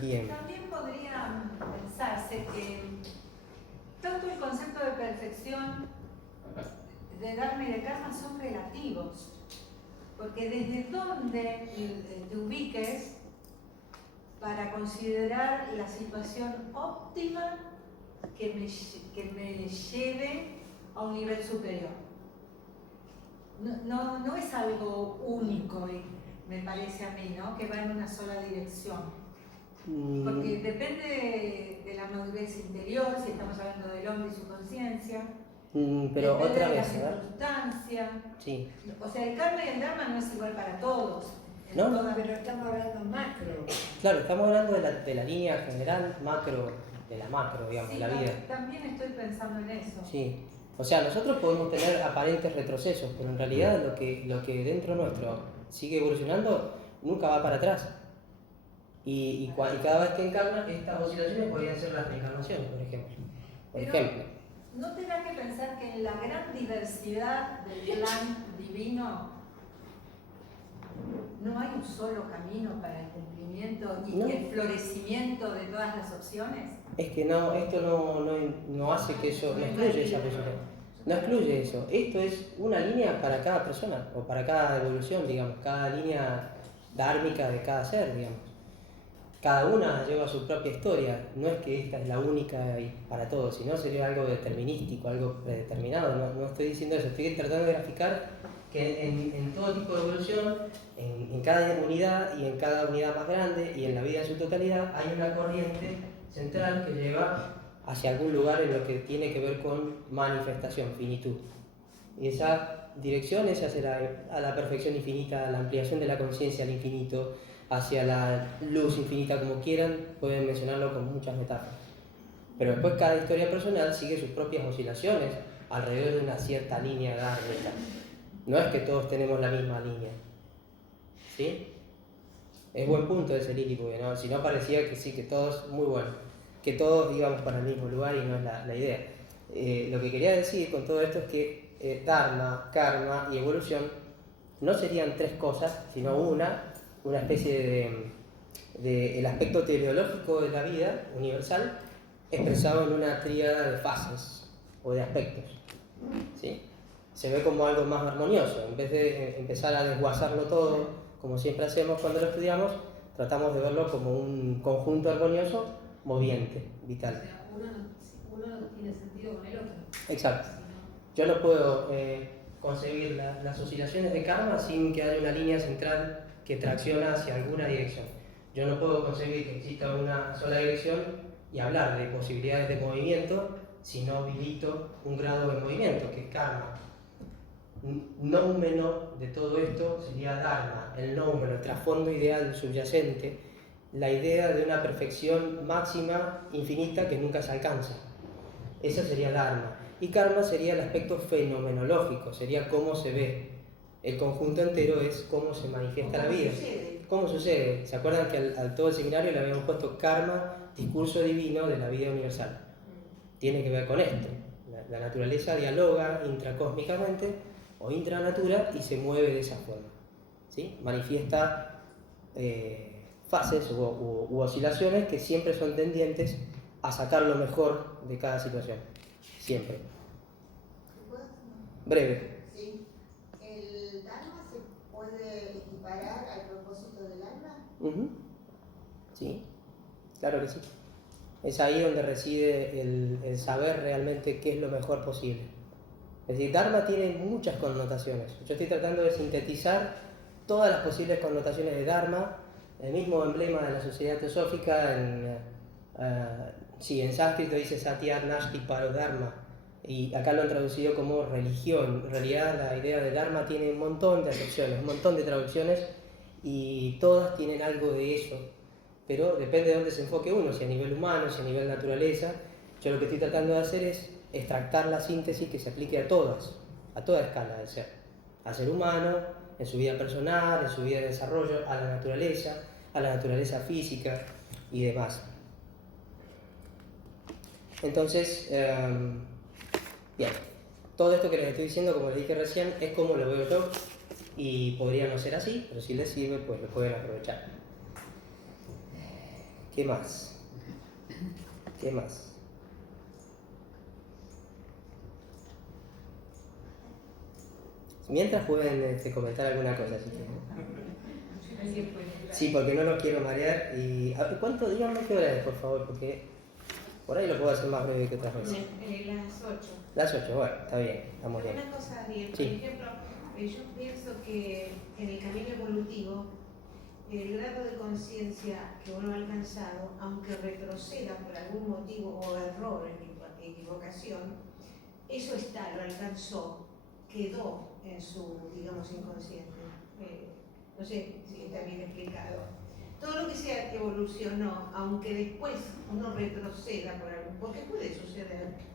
Bien. También podría pensarse que tanto el concepto de perfección, de Dharma y de karma son relativos, porque desde dónde te ubiques para considerar la situación óptima que me lleve a un nivel superior. No es algo único, me parece a mí, ¿no? Que va en una sola dirección. Porque depende de la madurez interior, si estamos hablando del hombre y su conciencia. Pero depende otra de vez, la ¿verdad? circunstancia. Sí. O sea, el karma y el dharma no es igual para todos. En No, todas- Pero estamos hablando macro. Claro, estamos hablando de la línea general, macro, de la macro, digamos, Sí, la vida. también estoy pensando en eso. Sí. O sea, nosotros podemos tener aparentes retrocesos, pero en realidad lo que dentro nuestro sigue evolucionando nunca va para atrás. Y cada vez que encarna, estas oscilaciones podrían ser las reencarnaciones, por ejemplo. Pero, ¿no tendrás que pensar que en la gran diversidad del plan divino no hay un solo camino para el cumplimiento y No. el florecimiento de todas las opciones? Es que no, esto no hace que eso, no excluye esa posibilidad. No excluye eso. Esto es una línea para cada persona, o para cada evolución, digamos, cada línea dármica de cada ser, digamos. Cada una lleva su propia historia, no es que esta es la única y para todos, sino sería algo determinístico, algo predeterminado. No estoy diciendo eso, estoy tratando de graficar que en todo tipo de evolución, en cada unidad y en cada unidad más grande y en la vida en su totalidad, hay una corriente central que lleva hacia algún lugar en lo que tiene que ver con manifestación, finitud. Y esa dirección es hacia a la perfección infinita, a la ampliación de la conciencia al infinito, hacia la luz infinita, como quieran, pueden mencionarlo con muchas metáforas. Pero después cada historia personal sigue sus propias oscilaciones alrededor de una cierta línea dármica. No es que todos tenemos la misma línea. ¿Sí? Es buen punto ese Lili, porque ¿no? Si no parecía que sí, que todos, muy bueno, que todos íbamos para el mismo lugar y no es la idea. Lo que quería decir con todo esto es que Dharma, Karma y evolución no serían tres cosas, sino una especie de el aspecto teleológico de la vida universal expresado en una tríada de fases o de aspectos. ¿Sí? Se ve como algo más armonioso. En vez de empezar a desguazarlo todo, como siempre hacemos cuando lo estudiamos, tratamos de verlo como un conjunto armonioso, moviente, O vital. sea, uno no tiene sentido con el otro. Exacto. Si no- Yo no puedo concebir las oscilaciones de karma sin que haya una línea central que tracciona hacia alguna dirección. Yo no puedo concebir que exista una sola dirección y hablar de posibilidades de movimiento si no habilito un grado de movimiento, que es karma. Nóumeno de todo esto sería dharma, el nóumeno, el trasfondo ideal subyacente, la idea de una perfección máxima, infinita, que nunca se alcanza. Eso sería dharma. Y karma sería el aspecto fenomenológico, sería cómo se ve. El conjunto entero es cómo se manifiesta la vida. ¿Cómo sucede? ¿Se acuerdan que al todo el seminario le habíamos puesto karma, discurso divino de la vida universal? Tiene que ver con esto. La naturaleza dialoga intracósmicamente o intranatura y se mueve de esa forma. ¿Sí? Manifiesta fases u oscilaciones que siempre son tendientes a sacar lo mejor de cada situación. Siempre. Breve. Sí. ¿El Dharma se puede equiparar al propósito del alma? Ujú. Sí, claro que sí. Es ahí donde reside el saber realmente qué es lo mejor posible. Es decir, Dharma tiene muchas connotaciones. Yo estoy tratando de sintetizar todas las posibles connotaciones de Dharma, el mismo emblema de la sociedad teosófica, en sánscrito dice Satya Nashti Paro Dharma, y acá lo han traducido como religión. En realidad la idea de Dharma tiene un montón de acepciones, un montón de traducciones, y todas tienen algo de eso, pero depende de dónde se enfoque uno, si a nivel humano, si a nivel naturaleza. Yo lo que estoy tratando de hacer es extractar la síntesis que se aplique a todas, a toda escala del ser, al ser humano, en su vida personal, en su vida de desarrollo, a la naturaleza física y demás. Entonces, bien, todo esto que les estoy diciendo, como les dije recién, es como lo veo yo, y podría no ser así, pero si les sirve, pues lo pueden aprovechar. ¿Qué más? ¿Qué más? Mientras pueden comentar alguna cosa, si quieren. Sí, porque no los quiero marear. Y ¿cuánto? Díganme qué hora es, por favor, porque por ahí lo puedo hacer más breve que otras veces. Las 8. Las 8, bueno, está bien, estamos bien. Una cosa, Ariel, por Sí. ejemplo, yo pienso que en el camino evolutivo, el grado de conciencia que uno ha alcanzado, aunque retroceda por algún motivo o error, equivocación, eso está, lo alcanzó, quedó en su, digamos, inconsciente. No sé si está bien explicado. Todo lo que sea que evolucionó, aunque después uno retroceda por algún, porque puede suceder.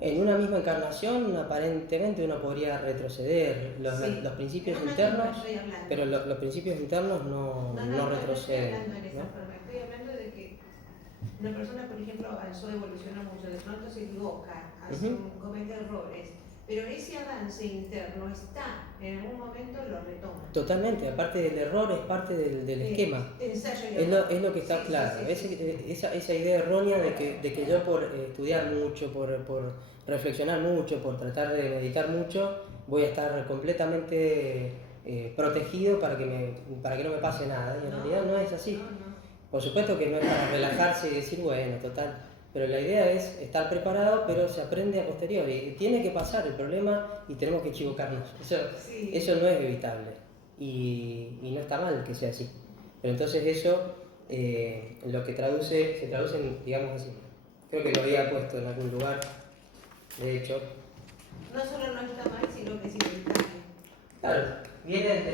En una misma encarnación, aparentemente uno podría retroceder. Los principios internos, pero los principios internos no retroceden. Estoy hablando en esa ¿no? forma. Estoy hablando de que una persona, por ejemplo, avanzó, evolucionó mucho, de pronto se equivoca, comete errores, pero ese avance interno está, en algún momento lo retoma. Totalmente, aparte del error es parte del esquema. Ensayo y Es lo que está claro. Esa idea errónea de que yo por estudiar mucho, por reflexionar mucho, por tratar de meditar mucho, voy a estar completamente protegido para que no me pase nada. Y en realidad no es así. Por supuesto que no es para relajarse y decir, bueno, total. Pero la idea es estar preparado, pero se aprende a posteriori. Tiene que pasar el problema y tenemos que equivocarnos. Eso no es evitable. Y no está mal que sea así. Pero entonces eso, lo que se traduce en, digamos así, creo que lo había puesto en algún lugar, de hecho. No solo no está mal, sino que es inevitable. Claro, viene el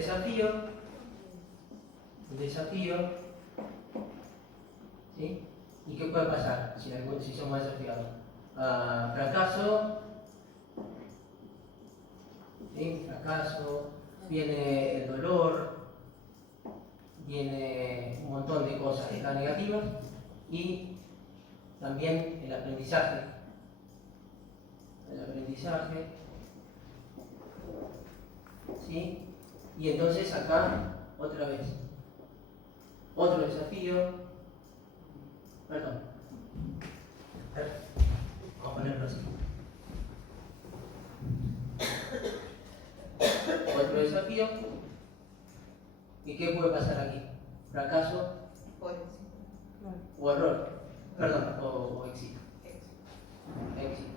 desafío, ¿sí? ¿Y qué puede pasar si somos desafiados? Fracaso, ¿sí? Fracaso, viene el dolor, viene un montón de cosas que están negativas y también el aprendizaje. ¿Sí? Y entonces acá, otra vez, otro desafío. Perdón. Vamos a ponerlo así. Otro desafío. ¿Y qué puede pasar aquí? ¿Fracaso? O error. Perdón, o éxito. Éxito.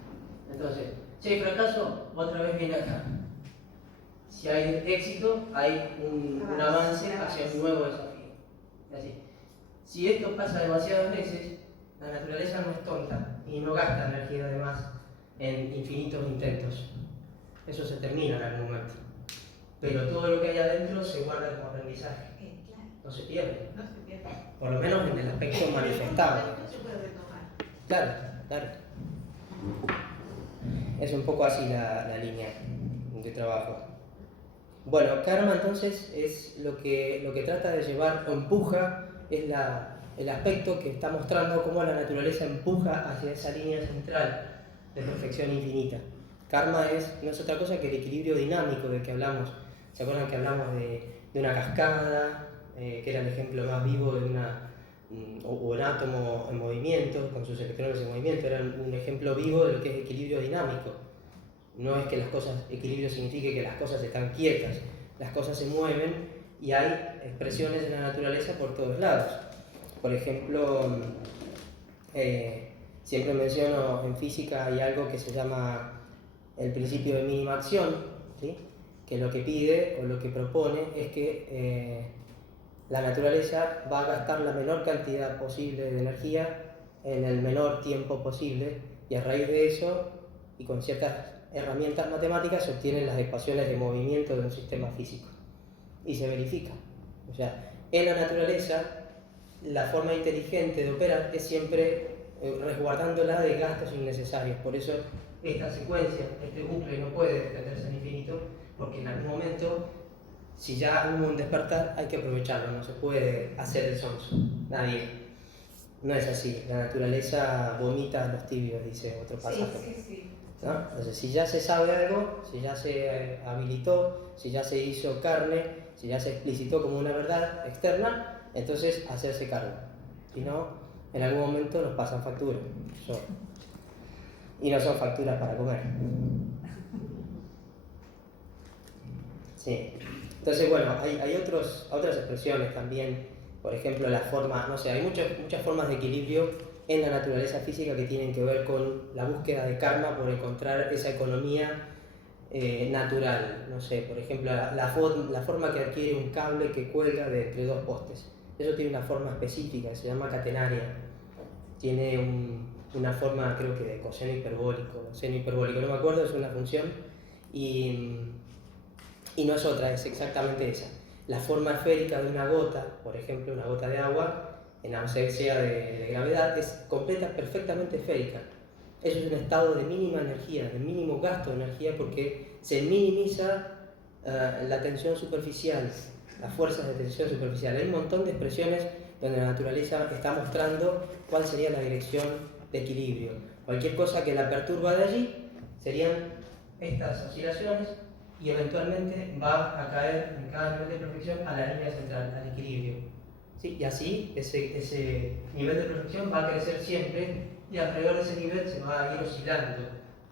Entonces, si hay fracaso, otra vez viene acá. Si hay éxito, hay un avance hacia un nuevo desafío. Así. Si esto pasa demasiadas veces, la naturaleza no es tonta y no gasta energía además en infinitos intentos. Eso se termina en algún momento. Pero todo lo que hay adentro se guarda como aprendizaje. No se pierde. Por lo menos en el aspecto manifestado. No se puede retomar. Claro. Es un poco así la línea de trabajo. Bueno, karma entonces es lo que trata de llevar, o empuja, es el aspecto que está mostrando cómo la naturaleza empuja hacia esa línea central de perfección infinita. Karma no es otra cosa que el equilibrio dinámico del que hablamos. ¿Se acuerdan que hablamos de una cascada, que era el ejemplo más vivo de un átomo en movimiento, con sus electrones en movimiento? Era un ejemplo vivo de lo que es equilibrio dinámico. No es que equilibrio signifique que las cosas están quietas, las cosas se mueven y hay expresiones de la naturaleza por todos lados. Por ejemplo, siempre menciono en física hay algo que se llama el principio de mínima acción, ¿sí? Que lo que pide o lo que propone es que la naturaleza va a gastar la menor cantidad posible de energía en el menor tiempo posible y a raíz de eso y con ciertas herramientas matemáticas se obtienen las ecuaciones de movimiento de un sistema físico y se verifica. O sea, en la naturaleza la forma inteligente de operar es siempre resguardándola de gastos innecesarios. Por eso esta secuencia, este bucle no puede extenderse al infinito, porque en algún momento, si ya hubo un despertar, hay que aprovecharlo, no se puede hacer el sonso, nadie. No es así, la naturaleza vomita a los tibios, dice otro pasaje. Sí. ¿no? Entonces, si ya se sabe algo, si ya se habilitó, si ya se hizo carne, si ya se explicitó como una verdad externa, entonces hacerse cargo. Si no, en algún momento nos pasan facturas. Y no son facturas para comer. Sí. Entonces, bueno, hay otras expresiones también. Por ejemplo, la forma, no sé, hay muchas formas de equilibrio en la naturaleza física que tienen que ver con la búsqueda de karma por encontrar esa economía natural. No sé, por ejemplo, la forma que adquiere un cable que cuelga de entre dos postes. Eso tiene una forma específica, se llama catenaria. Tiene una forma, creo que de coseno hiperbólico, seno hiperbólico, no me acuerdo, es una función. Y no es otra, es exactamente esa. La forma esférica de una gota, por ejemplo, una gota de agua, en ausencia de gravedad, es perfectamente esférica. Eso es un estado de mínima energía, de mínimo gasto de energía, porque se minimiza la tensión superficial, las fuerzas de tensión superficial. Hay un montón de expresiones donde la naturaleza está mostrando cuál sería la dirección de equilibrio. Cualquier cosa que la perturba de allí serían estas oscilaciones y eventualmente va a caer en cada nivel de perfección a la línea central, al equilibrio. ¿Sí? Y así ese nivel de perfección va a crecer siempre y alrededor de ese nivel se va a ir oscilando.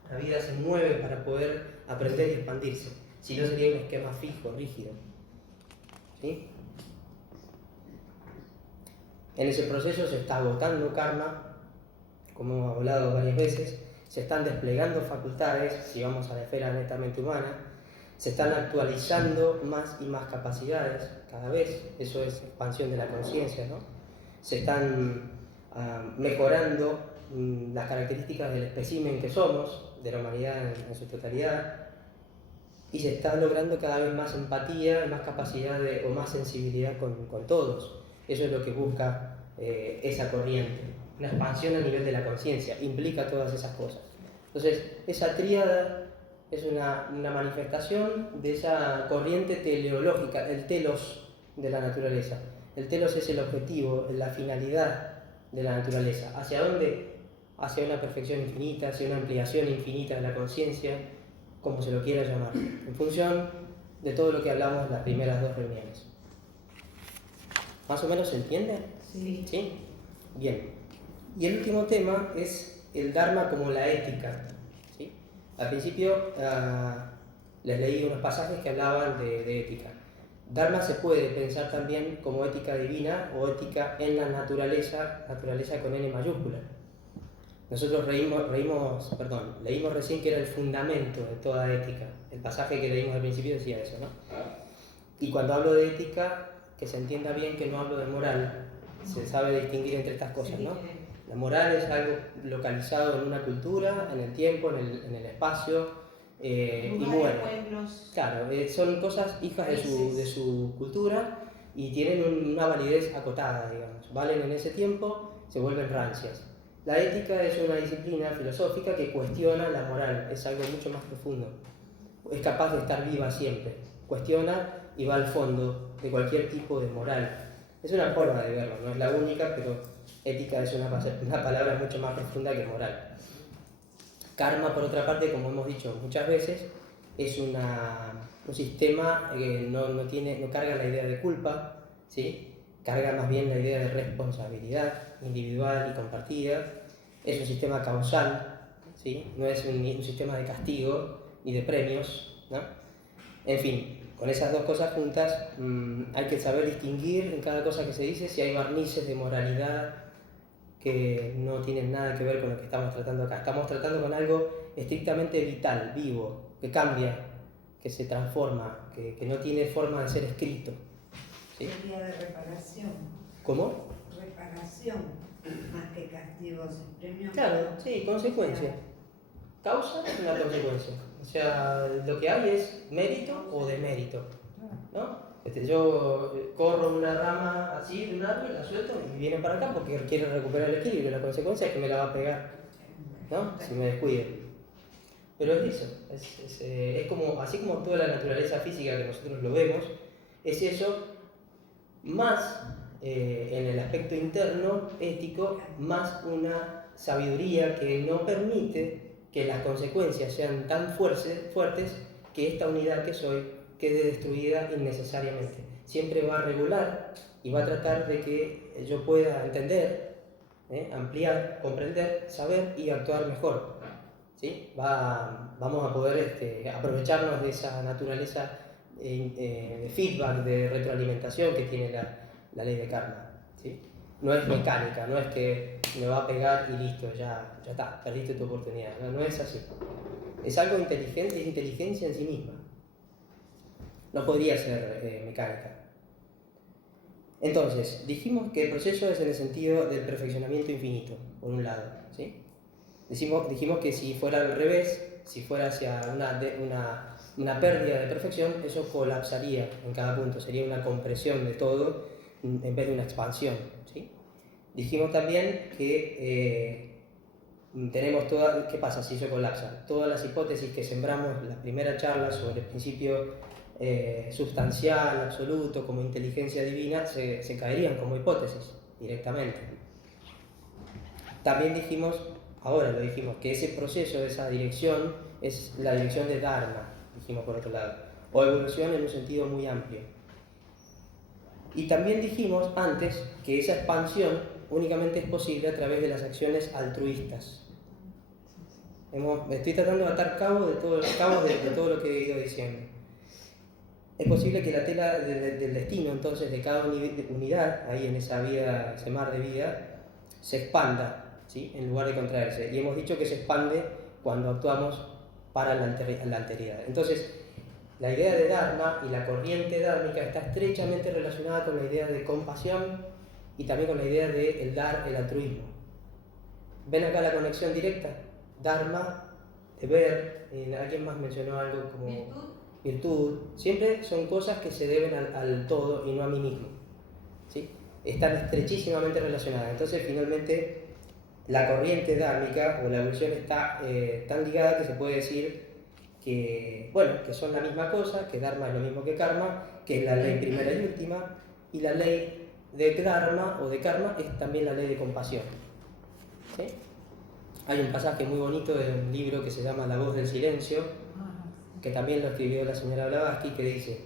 La vida se mueve para poder aprender y expandirse. Si no, sería un esquema fijo, rígido. ¿Sí? En ese proceso se está agotando karma, como hemos hablado varias veces, se están desplegando facultades, si vamos a la esfera netamente humana, se están actualizando más y más capacidades cada vez, eso es expansión de la conciencia, ¿no? Se están mejorando las características del espécimen que somos, de la humanidad en su totalidad, y se está logrando cada vez más empatía, más capacidad o más sensibilidad con todos. Eso es lo que busca esa corriente, una expansión a nivel de la conciencia, implica todas esas cosas. Entonces, esa tríada es una manifestación de esa corriente teleológica, el telos de la naturaleza. El telos es el objetivo, la finalidad de la naturaleza. ¿Hacia dónde? Hacia una perfección infinita, hacia una ampliación infinita de la conciencia, como se lo quiera llamar, en función de todo lo que hablamos en las primeras dos reuniones. ¿Más o menos se entiende? Sí. ¿Sí? Bien. Y el último tema es el Dharma como la ética. ¿Sí? Al principio les leí unos pasajes que hablaban de ética. Dharma se puede pensar también como ética divina o ética en la naturaleza con N mayúscula. Nosotros leímos recién que era el fundamento de toda ética. El pasaje que leímos al principio decía eso, ¿no? Y cuando hablo de ética, que se entienda bien que no hablo de moral, se sabe distinguir entre estas cosas, ¿no? La moral es algo localizado en una cultura, en el tiempo, en el espacio, y muere. Pueblos. Claro, son cosas hijas de su cultura y tienen una validez acotada, digamos. Valen en ese tiempo, se vuelven rancias. La ética es una disciplina filosófica que cuestiona la moral, es algo mucho más profundo. Es capaz de estar viva siempre. Cuestiona y va al fondo de cualquier tipo de moral. Es una forma de verlo, no es la única, pero ética es una palabra mucho más profunda que moral. Karma, por otra parte, como hemos dicho muchas veces, es un sistema que no carga la idea de culpa, ¿sí? Carga más bien la idea de responsabilidad individual y compartida. Es un sistema causal, ¿sí? No es un sistema de castigo ni de premios, ¿no? En fin, con esas dos cosas juntas hay que saber distinguir en cada cosa que se dice si hay barnices de moralidad que no tienen nada que ver con lo que estamos tratando acá. Estamos tratando con algo estrictamente vital, vivo, que cambia, que se transforma, que no tiene forma de ser escrito. ¿Sí? Sería de reparación. ¿Cómo? Reparación, más que castigos y premios. Claro, sí, consecuencia. Causa es una consecuencia. O sea, lo que hay es mérito o demérito, ¿no? Yo corro una rama así de un árbol, la suelto y viene para acá porque quiere recuperar el equilibrio. La consecuencia es que me la va a pegar, ¿no? Si me descuide. Pero es eso, es como, así como toda la naturaleza física que nosotros lo vemos, es eso, más en el aspecto interno, ético, más una sabiduría que no permite que las consecuencias sean tan fuertes que esta unidad que soy quede destruida innecesariamente. Siempre va a regular y va a tratar de que yo pueda entender, ampliar, comprender, saber y actuar mejor. ¿Sí? Vamos a poder aprovecharnos de esa naturaleza de feedback, de retroalimentación que tiene la ley de karma. ¿Sí? No es mecánica, no es que me va a pegar y listo, ya está, perdiste tu oportunidad. No es así. Es algo inteligente, es inteligencia en sí misma. No podría ser mecánica. Entonces, dijimos que el proceso es en el sentido del perfeccionamiento infinito, por un lado. ¿Sí? Dijimos que si fuera al revés, si fuera hacia una pérdida de perfección, eso colapsaría en cada punto, sería una compresión de todo en vez de una expansión. ¿Sí? Dijimos también que tenemos ¿qué pasa si eso colapsa? Todas las hipótesis que sembramos en la primera charla sobre el principio sustancial, absoluto, como inteligencia divina, se caerían como hipótesis directamente. También dijimos, ahora lo dijimos, que ese proceso, esa dirección, es la dirección de Dharma, dijimos por otro lado, o evolución en un sentido muy amplio. Y también dijimos antes que esa expansión únicamente es posible a través de las acciones altruistas. Estoy tratando de atar cabos de todo lo que he ido diciendo. Es posible que la tela del destino, entonces, de cada unidad, ahí en esa vida, ese mar de vida, se expanda, ¿sí? En lugar de contraerse. Y hemos dicho que se expande cuando actuamos para la alteridad. Entonces, la idea de Dharma y la corriente dármica está estrechamente relacionada con la idea de compasión y también con la idea de el dar, el altruismo. ¿Ven acá la conexión directa? Dharma, deber, alguien más mencionó algo como virtud. Siempre son cosas que se deben al todo y no a mí mismo. ¿Sí? Están estrechísimamente relacionadas. Entonces, finalmente, la corriente dármica o la evolución está tan ligada que se puede decir que son la misma cosa, que Dharma es lo mismo que karma, que es la ley primera y última, y la ley de Dharma o de karma es también la ley de compasión. ¿Sí? Hay un pasaje muy bonito de un libro que se llama La voz del silencio, que también lo escribió la señora Blavatsky, que dice: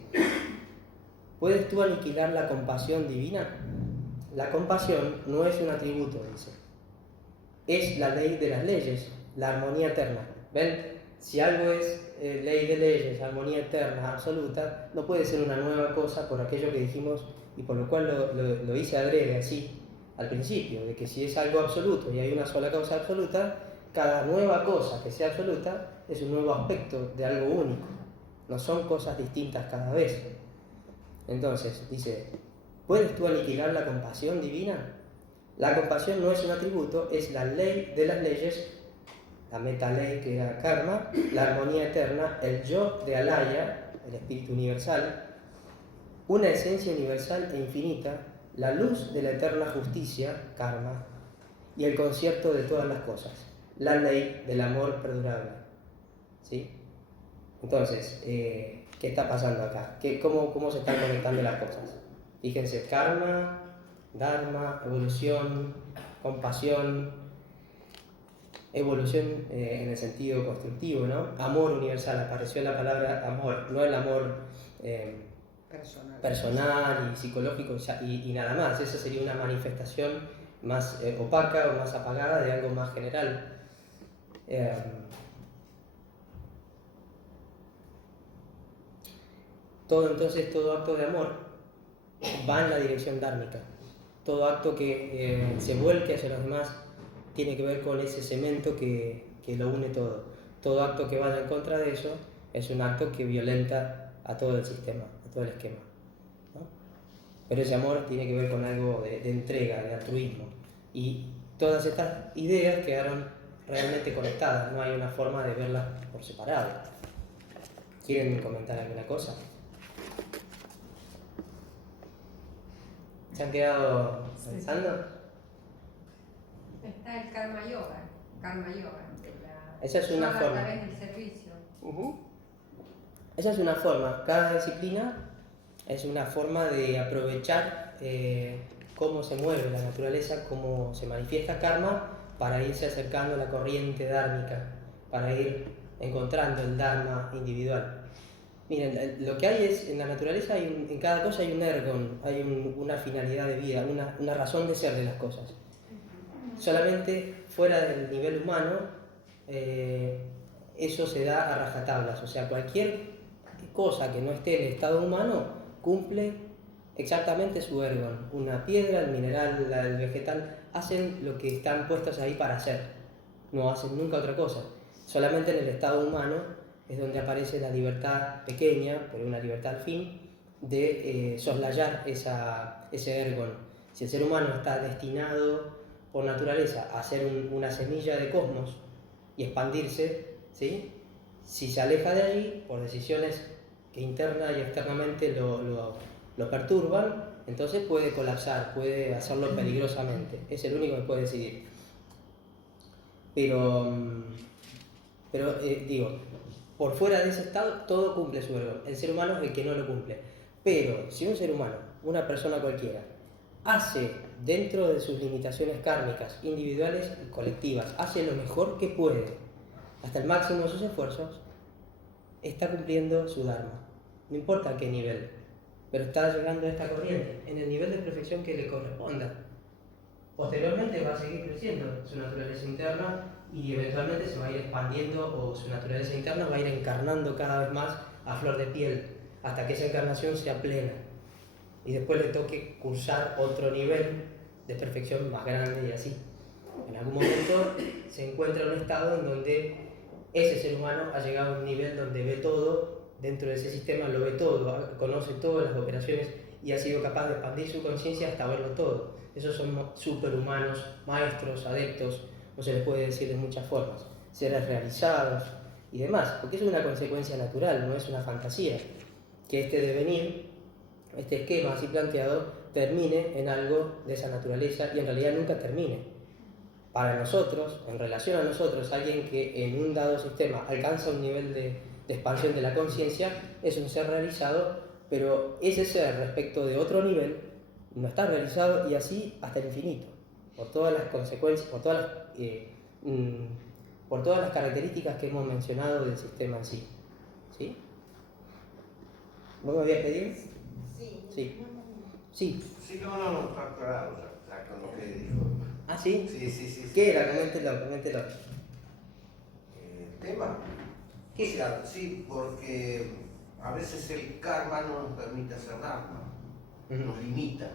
¿puedes tú aniquilar la compasión divina? La compasión no es un atributo, dice. Es la ley de las leyes, la armonía eterna. ¿Ven? Si algo es ley de leyes, armonía eterna, absoluta, no puede ser una nueva cosa por aquello que dijimos y por lo cual lo hice adrede así al principio, de que si es algo absoluto y hay una sola causa absoluta, cada nueva cosa que sea absoluta es un nuevo aspecto de algo único. No son cosas distintas cada vez. Entonces, dice, ¿puedes tú aniquilar la compasión divina? La compasión no es un atributo, es la ley de las leyes, la metaley que era karma, la armonía eterna, el yo de Alaya, el espíritu universal, una esencia universal e infinita, la luz de la eterna justicia, karma, y el concierto de todas las cosas, la ley del amor perdurable. ¿Sí? Entonces, ¿qué está pasando acá? ¿Cómo se están conectando las cosas? Fíjense, karma, dharma, evolución, compasión, evolución en el sentido constructivo, ¿no? Amor universal, apareció la palabra amor, no el amor personal y psicológico y nada más. Esa sería una manifestación más opaca o más apagada de algo más general. Todo acto de amor va en la dirección dármica. Todo acto que se vuelque hacia los demás tiene que ver con ese cemento que lo une todo. Todo acto que vaya en contra de eso es un acto que violenta a todo el sistema, a todo el esquema, ¿no? Pero ese amor tiene que ver con algo de entrega, de altruismo. Y todas estas ideas quedaron realmente conectadas, no hay una forma de verlas por separado. ¿Quieren comentar alguna cosa? ¿Se han quedado pensando? Está el karma yoga, Esa es una yoga forma. a través del servicio. Esa es una forma. Cada disciplina es una forma de aprovechar cómo se mueve la naturaleza, cómo se manifiesta karma, para irse acercando a la corriente dármica, para ir encontrando el Dharma individual. Miren, lo que hay es, en la naturaleza, en cada cosa hay un ergon, hay una finalidad de vida, una razón de ser de las cosas. Solamente fuera del nivel humano, eso se da a rajatablas, o sea, cualquier cosa que no esté en estado humano cumple exactamente su ergon. Una piedra, el mineral, el vegetal, hacen lo que están puestos ahí para hacer, no hacen nunca otra cosa. Solamente en el estado humano es donde aparece la libertad pequeña, pero una libertad al fin, de soslayar ese ergon. Si el ser humano está destinado por naturaleza a ser una semilla de cosmos y expandirse, ¿sí? Si se aleja de allí por decisiones que interna y externamente lo perturban, entonces puede colapsar, puede hacerlo peligrosamente. Es el único que puede decidir. Pero digo, por fuera de ese estado todo cumple su ergon. El ser humano es el que no lo cumple. Pero si un ser humano, una persona cualquiera, hace dentro de sus limitaciones kármicas, individuales y colectivas, hace lo mejor que puede, hasta el máximo de sus esfuerzos, está cumpliendo su Dharma. No importa a qué nivel, pero está llegando a esta corriente, en el nivel de perfección que le corresponda. Posteriormente va a seguir creciendo su naturaleza interna y eventualmente se va a ir expandiendo, o su naturaleza interna va a ir encarnando cada vez más a flor de piel, hasta que esa encarnación sea plena. Y después le toque cursar otro nivel de perfección más grande y así. En algún momento se encuentra en un estado en donde ese ser humano ha llegado a un nivel donde ve todo, dentro de ese sistema lo ve todo, conoce todas las operaciones y ha sido capaz de expandir su conciencia hasta verlo todo. Esos son superhumanos, maestros, adeptos, o se les puede decir de muchas formas, seres realizados y demás, porque eso es una consecuencia natural, no es una fantasía, que este devenir, este esquema así planteado, termine en algo de esa naturaleza y en realidad nunca termine. Para nosotros, en relación a nosotros, alguien que en un dado sistema alcanza un nivel de expansión de la conciencia es un ser realizado, pero ese ser respecto de otro nivel no está realizado y así hasta el infinito, por todas las consecuencias, por todas las características que hemos mencionado del sistema en sí. ¿Sí? ¿Vos me habías pedido? Sí. Sí. Sí. Sí, no, está claro, o sea, con lo que dijo. ¿Ah, sí? Sí. ¿Qué era? Coméntelo. ¿Tema? ¿Qué? O sea, sí, porque a veces el karma no nos permite hacer dharma, nos limita.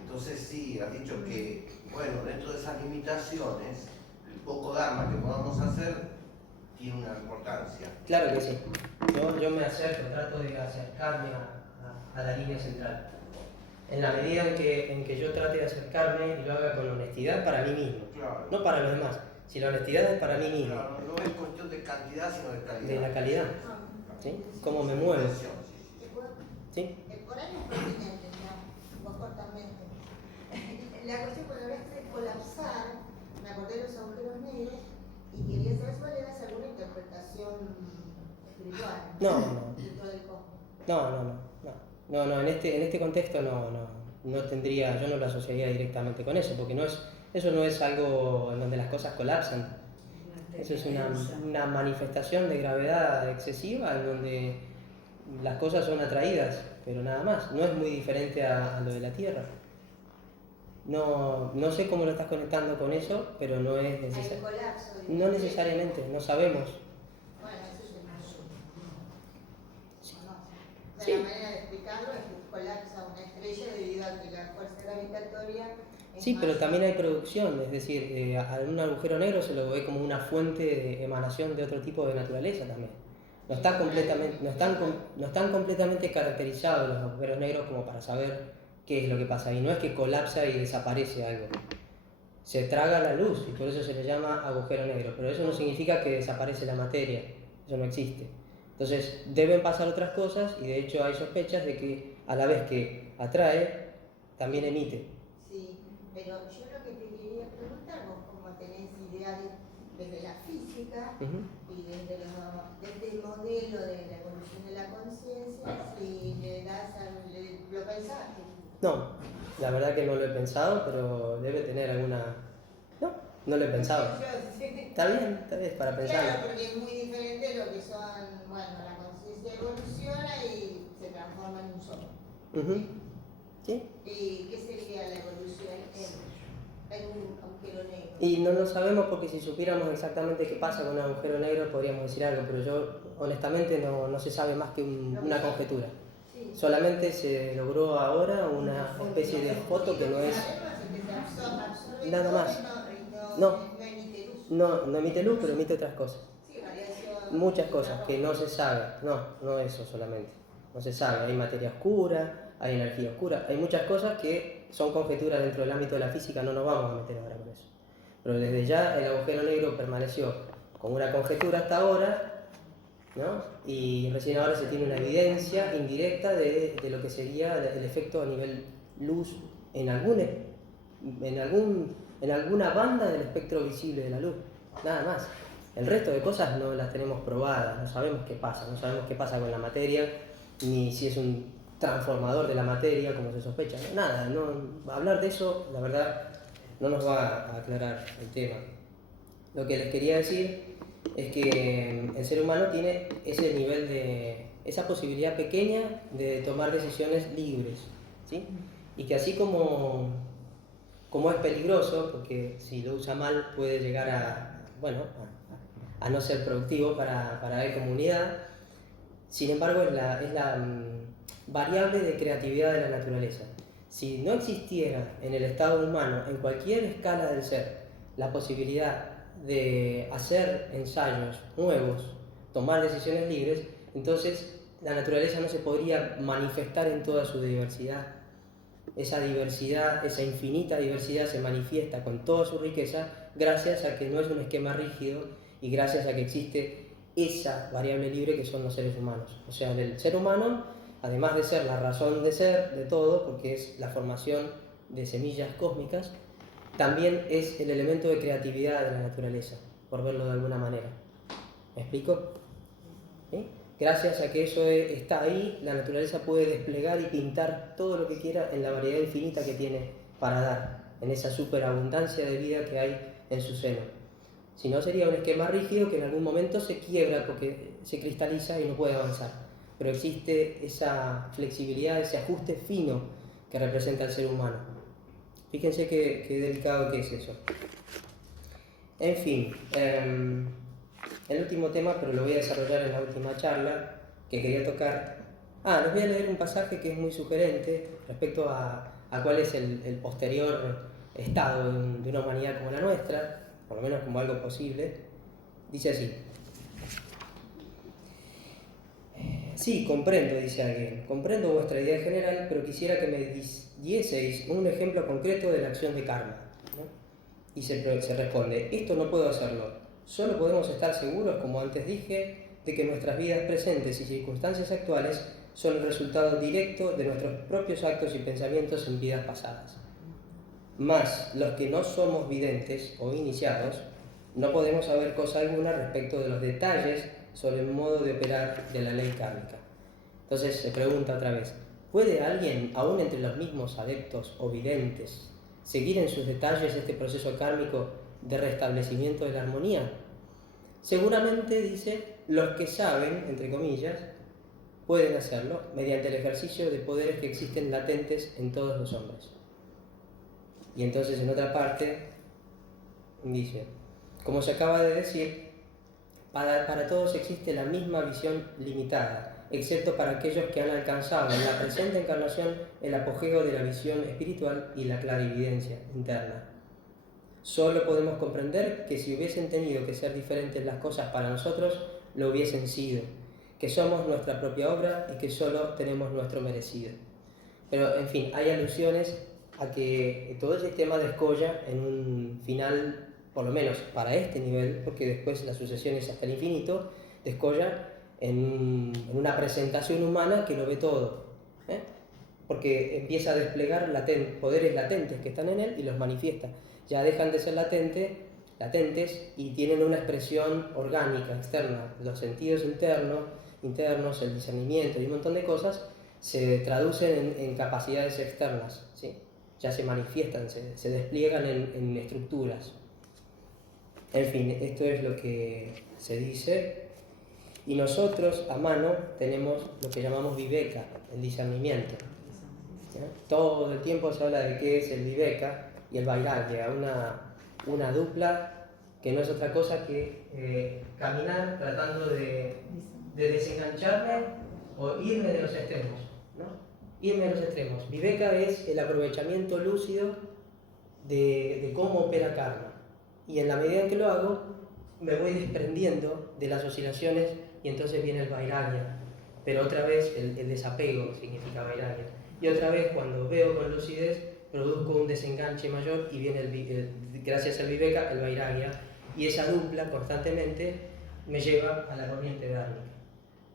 Entonces sí, has dicho que, bueno, dentro de esas limitaciones, el poco dharma que podamos hacer tiene una importancia. Claro que sí. Yo me acerco, trato de acercarme a la línea central. En la medida en que yo trate de acercarme y lo haga con honestidad para mí mismo, Claro. no para los demás. Si la honestidad es para mí mismo, Claro, no es cuestión de cantidad, sino de calidad. de la calidad, ¿sí? Cómo me muevo, ¿sí? Por ahí es pertinente, ya, vos cortamente. La cuestión cuando hablaste de colapsar, me acordé de los agujeros negros y quería saber cuál era alguna interpretación espiritual dentro del cosmos. No, en este contexto no tendría, yo no lo asociaría directamente con eso, porque eso no es algo en donde las cosas colapsan. Eso es una manifestación de gravedad excesiva en donde las cosas son atraídas, pero nada más. No es muy diferente a lo de la Tierra. No sé cómo lo estás conectando con eso, pero no es necesario. Hay colapso. No necesariamente, no sabemos. Bueno, eso es Sí. la manera de explicarlo es que colapsa una estrella debido a que la fuerza gravitatoria es Sí, pero más- también hay producción, es decir, a un agujero negro se lo ve como una fuente de emanación de otro tipo de naturaleza también. No están completamente caracterizados los agujeros negros como para saber qué es lo que pasa ahí. No es que colapsa y desaparece algo. Se traga la luz y por eso se le llama agujero negro, pero eso no significa que desaparece la materia, eso no existe. Entonces deben pasar otras cosas y de hecho hay sospechas de que a la vez que atrae, también emite. Sí, pero yo lo que te quería preguntar, vos como tenés idea desde la física y desde el modelo de la evolución de la conciencia, si lo pensaste. No, la verdad que no lo he pensado, pero debe tener alguna... No, No lo he pensado. Sí. Está bien, para pensarlo. Claro, porque es muy diferente lo que son, bueno, la conciencia evoluciona y se transforma en un solo. Ujú. ¿Sí? ¿Y qué sería la evolución en un agujero negro? Y no lo sabemos porque si supiéramos exactamente qué pasa con un agujero negro podríamos decir algo, pero yo honestamente no se sabe más que una conjetura. Sí. Solamente se logró ahora una especie de foto que no es nada más. No emite luz, pero emite otras cosas. Sí, radiación. Muchas cosas que no se sabe. No eso solamente. No se sabe. Hay materia oscura, hay energía oscura, hay muchas cosas que son conjeturas dentro del ámbito de la física, no nos vamos a meter ahora con eso. Pero desde ya el agujero negro permaneció como una conjetura hasta ahora, ¿no? Y recién ahora se tiene una evidencia indirecta de lo que sería el efecto a nivel luz en alguna banda del espectro visible de la luz, nada más. El resto de cosas no las tenemos probadas, no sabemos qué pasa con la materia, ni si es un transformador de la materia como se sospecha, nada, hablar de eso, la verdad, no nos va a aclarar el tema. Lo que les quería decir es que el ser humano tiene ese nivel esa posibilidad pequeña de tomar decisiones libres, ¿sí? Y que así como es peligroso, porque si lo usa mal puede llegar a no ser productivo para la comunidad, sin embargo es la variable de creatividad de la naturaleza. Si no existiera en el estado humano, en cualquier escala del ser, la posibilidad de hacer ensayos nuevos, tomar decisiones libres, entonces la naturaleza no se podría manifestar en toda su diversidad. Esa diversidad, esa infinita diversidad se manifiesta con toda su riqueza gracias a que no es un esquema rígido y gracias a que existe esa variable libre que son los seres humanos. O sea, el ser humano, además de ser la razón de ser de todo, porque es la formación de semillas cósmicas, también es el elemento de creatividad de la naturaleza, por verlo de alguna manera. ¿Me explico? ¿Sí? Gracias a que eso está ahí, la naturaleza puede desplegar y pintar todo lo que quiera en la variedad infinita que tiene para dar, en esa superabundancia de vida que hay en su seno. Si no, sería un esquema rígido que en algún momento se quiebra porque se cristaliza y no puede avanzar. Pero existe esa flexibilidad, ese ajuste fino que representa el ser humano. Fíjense qué delicado que es eso. En fin, el último tema, pero lo voy a desarrollar en la última charla, que quería tocar. Les voy a leer un pasaje que es muy sugerente respecto a cuál es el posterior estado de una humanidad como la nuestra, por lo menos como algo posible. Dice así: sí, comprendo, dice alguien, comprendo vuestra idea general, pero quisiera que me dieseis un ejemplo concreto de la acción de karma, ¿no? Y se responde: esto no puedo hacerlo. Solo podemos estar seguros, como antes dije, de que nuestras vidas presentes y circunstancias actuales son el resultado directo de nuestros propios actos y pensamientos en vidas pasadas. Mas los que no somos videntes o iniciados, no podemos saber cosa alguna respecto de los detalles sobre el modo de operar de la ley kármica. Entonces se pregunta otra vez: ¿puede alguien, aún entre los mismos adeptos o videntes, seguir en sus detalles este proceso kármico de restablecimiento de la armonía? Seguramente, dice, los que saben, entre comillas, pueden hacerlo mediante el ejercicio de poderes que existen latentes en todos los hombres. Y entonces en otra parte dice: como se acaba de decir, para todos existe la misma visión limitada, excepto para aquellos que han alcanzado en la presente encarnación el apogeo de la visión espiritual y la clarividencia interna. Solo podemos comprender que si hubiesen tenido que ser diferentes las cosas para nosotros, lo hubiesen sido, que somos nuestra propia obra y que solo tenemos nuestro merecido. Pero, en fin, hay alusiones a que todo el sistema descolla en un final, por lo menos para este nivel, porque después la sucesión es hasta el infinito, descolla en una presentación humana que lo ve todo, porque empieza a desplegar poderes latentes que están en él y los manifiesta. Ya dejan de ser latentes y tienen una expresión orgánica, externa. Los sentidos internos, el discernimiento y un montón de cosas se traducen en capacidades externas, ¿sí? Ya se manifiestan, se despliegan en estructuras. En fin, esto es lo que se dice. Y nosotros, a mano, tenemos lo que llamamos viveka, el discernimiento. ¿Sí? Todo el tiempo se habla de qué es el viveka y el vairagya, una dupla que no es otra cosa que caminar tratando de desengancharme o irme de los extremos, ¿no? Irme de los extremos. Viveka es el aprovechamiento lúcido de cómo opera karma. Y en la medida en que lo hago, me voy desprendiendo de las oscilaciones y entonces viene el vairagya. Pero otra vez el desapego significa vairagya. Y otra vez cuando veo con lucidez, produzco un desenganche mayor y viene gracias al viveka, el vairagya. Y esa dupla constantemente me lleva a la corriente dharmática.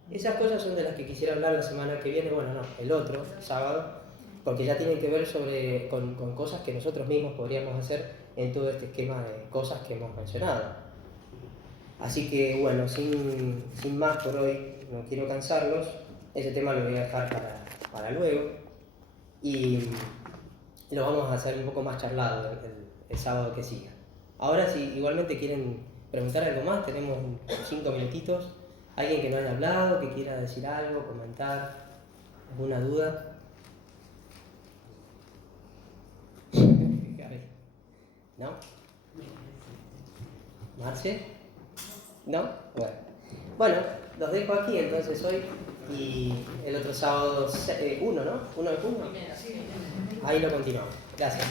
Esas cosas son de las que quisiera hablar la semana que viene, bueno, no, el otro sábado, porque ya tienen que ver con cosas que nosotros mismos podríamos hacer en todo este esquema de cosas que hemos mencionado. Así que bueno, sin más por hoy, no quiero cansarlos, ese tema lo voy a dejar para luego y lo vamos a hacer un poco más charlado el sábado que siga. Ahora si igualmente quieren preguntar algo más, tenemos 5 minutitos. ¿Alguien que no haya hablado, que quiera decir algo, comentar, alguna duda? ¿No? ¿Marce? ¿No? Bueno, los dejo aquí entonces hoy y el otro sábado 1, ¿no? 1 de junio. Ahí lo continuamos. Gracias.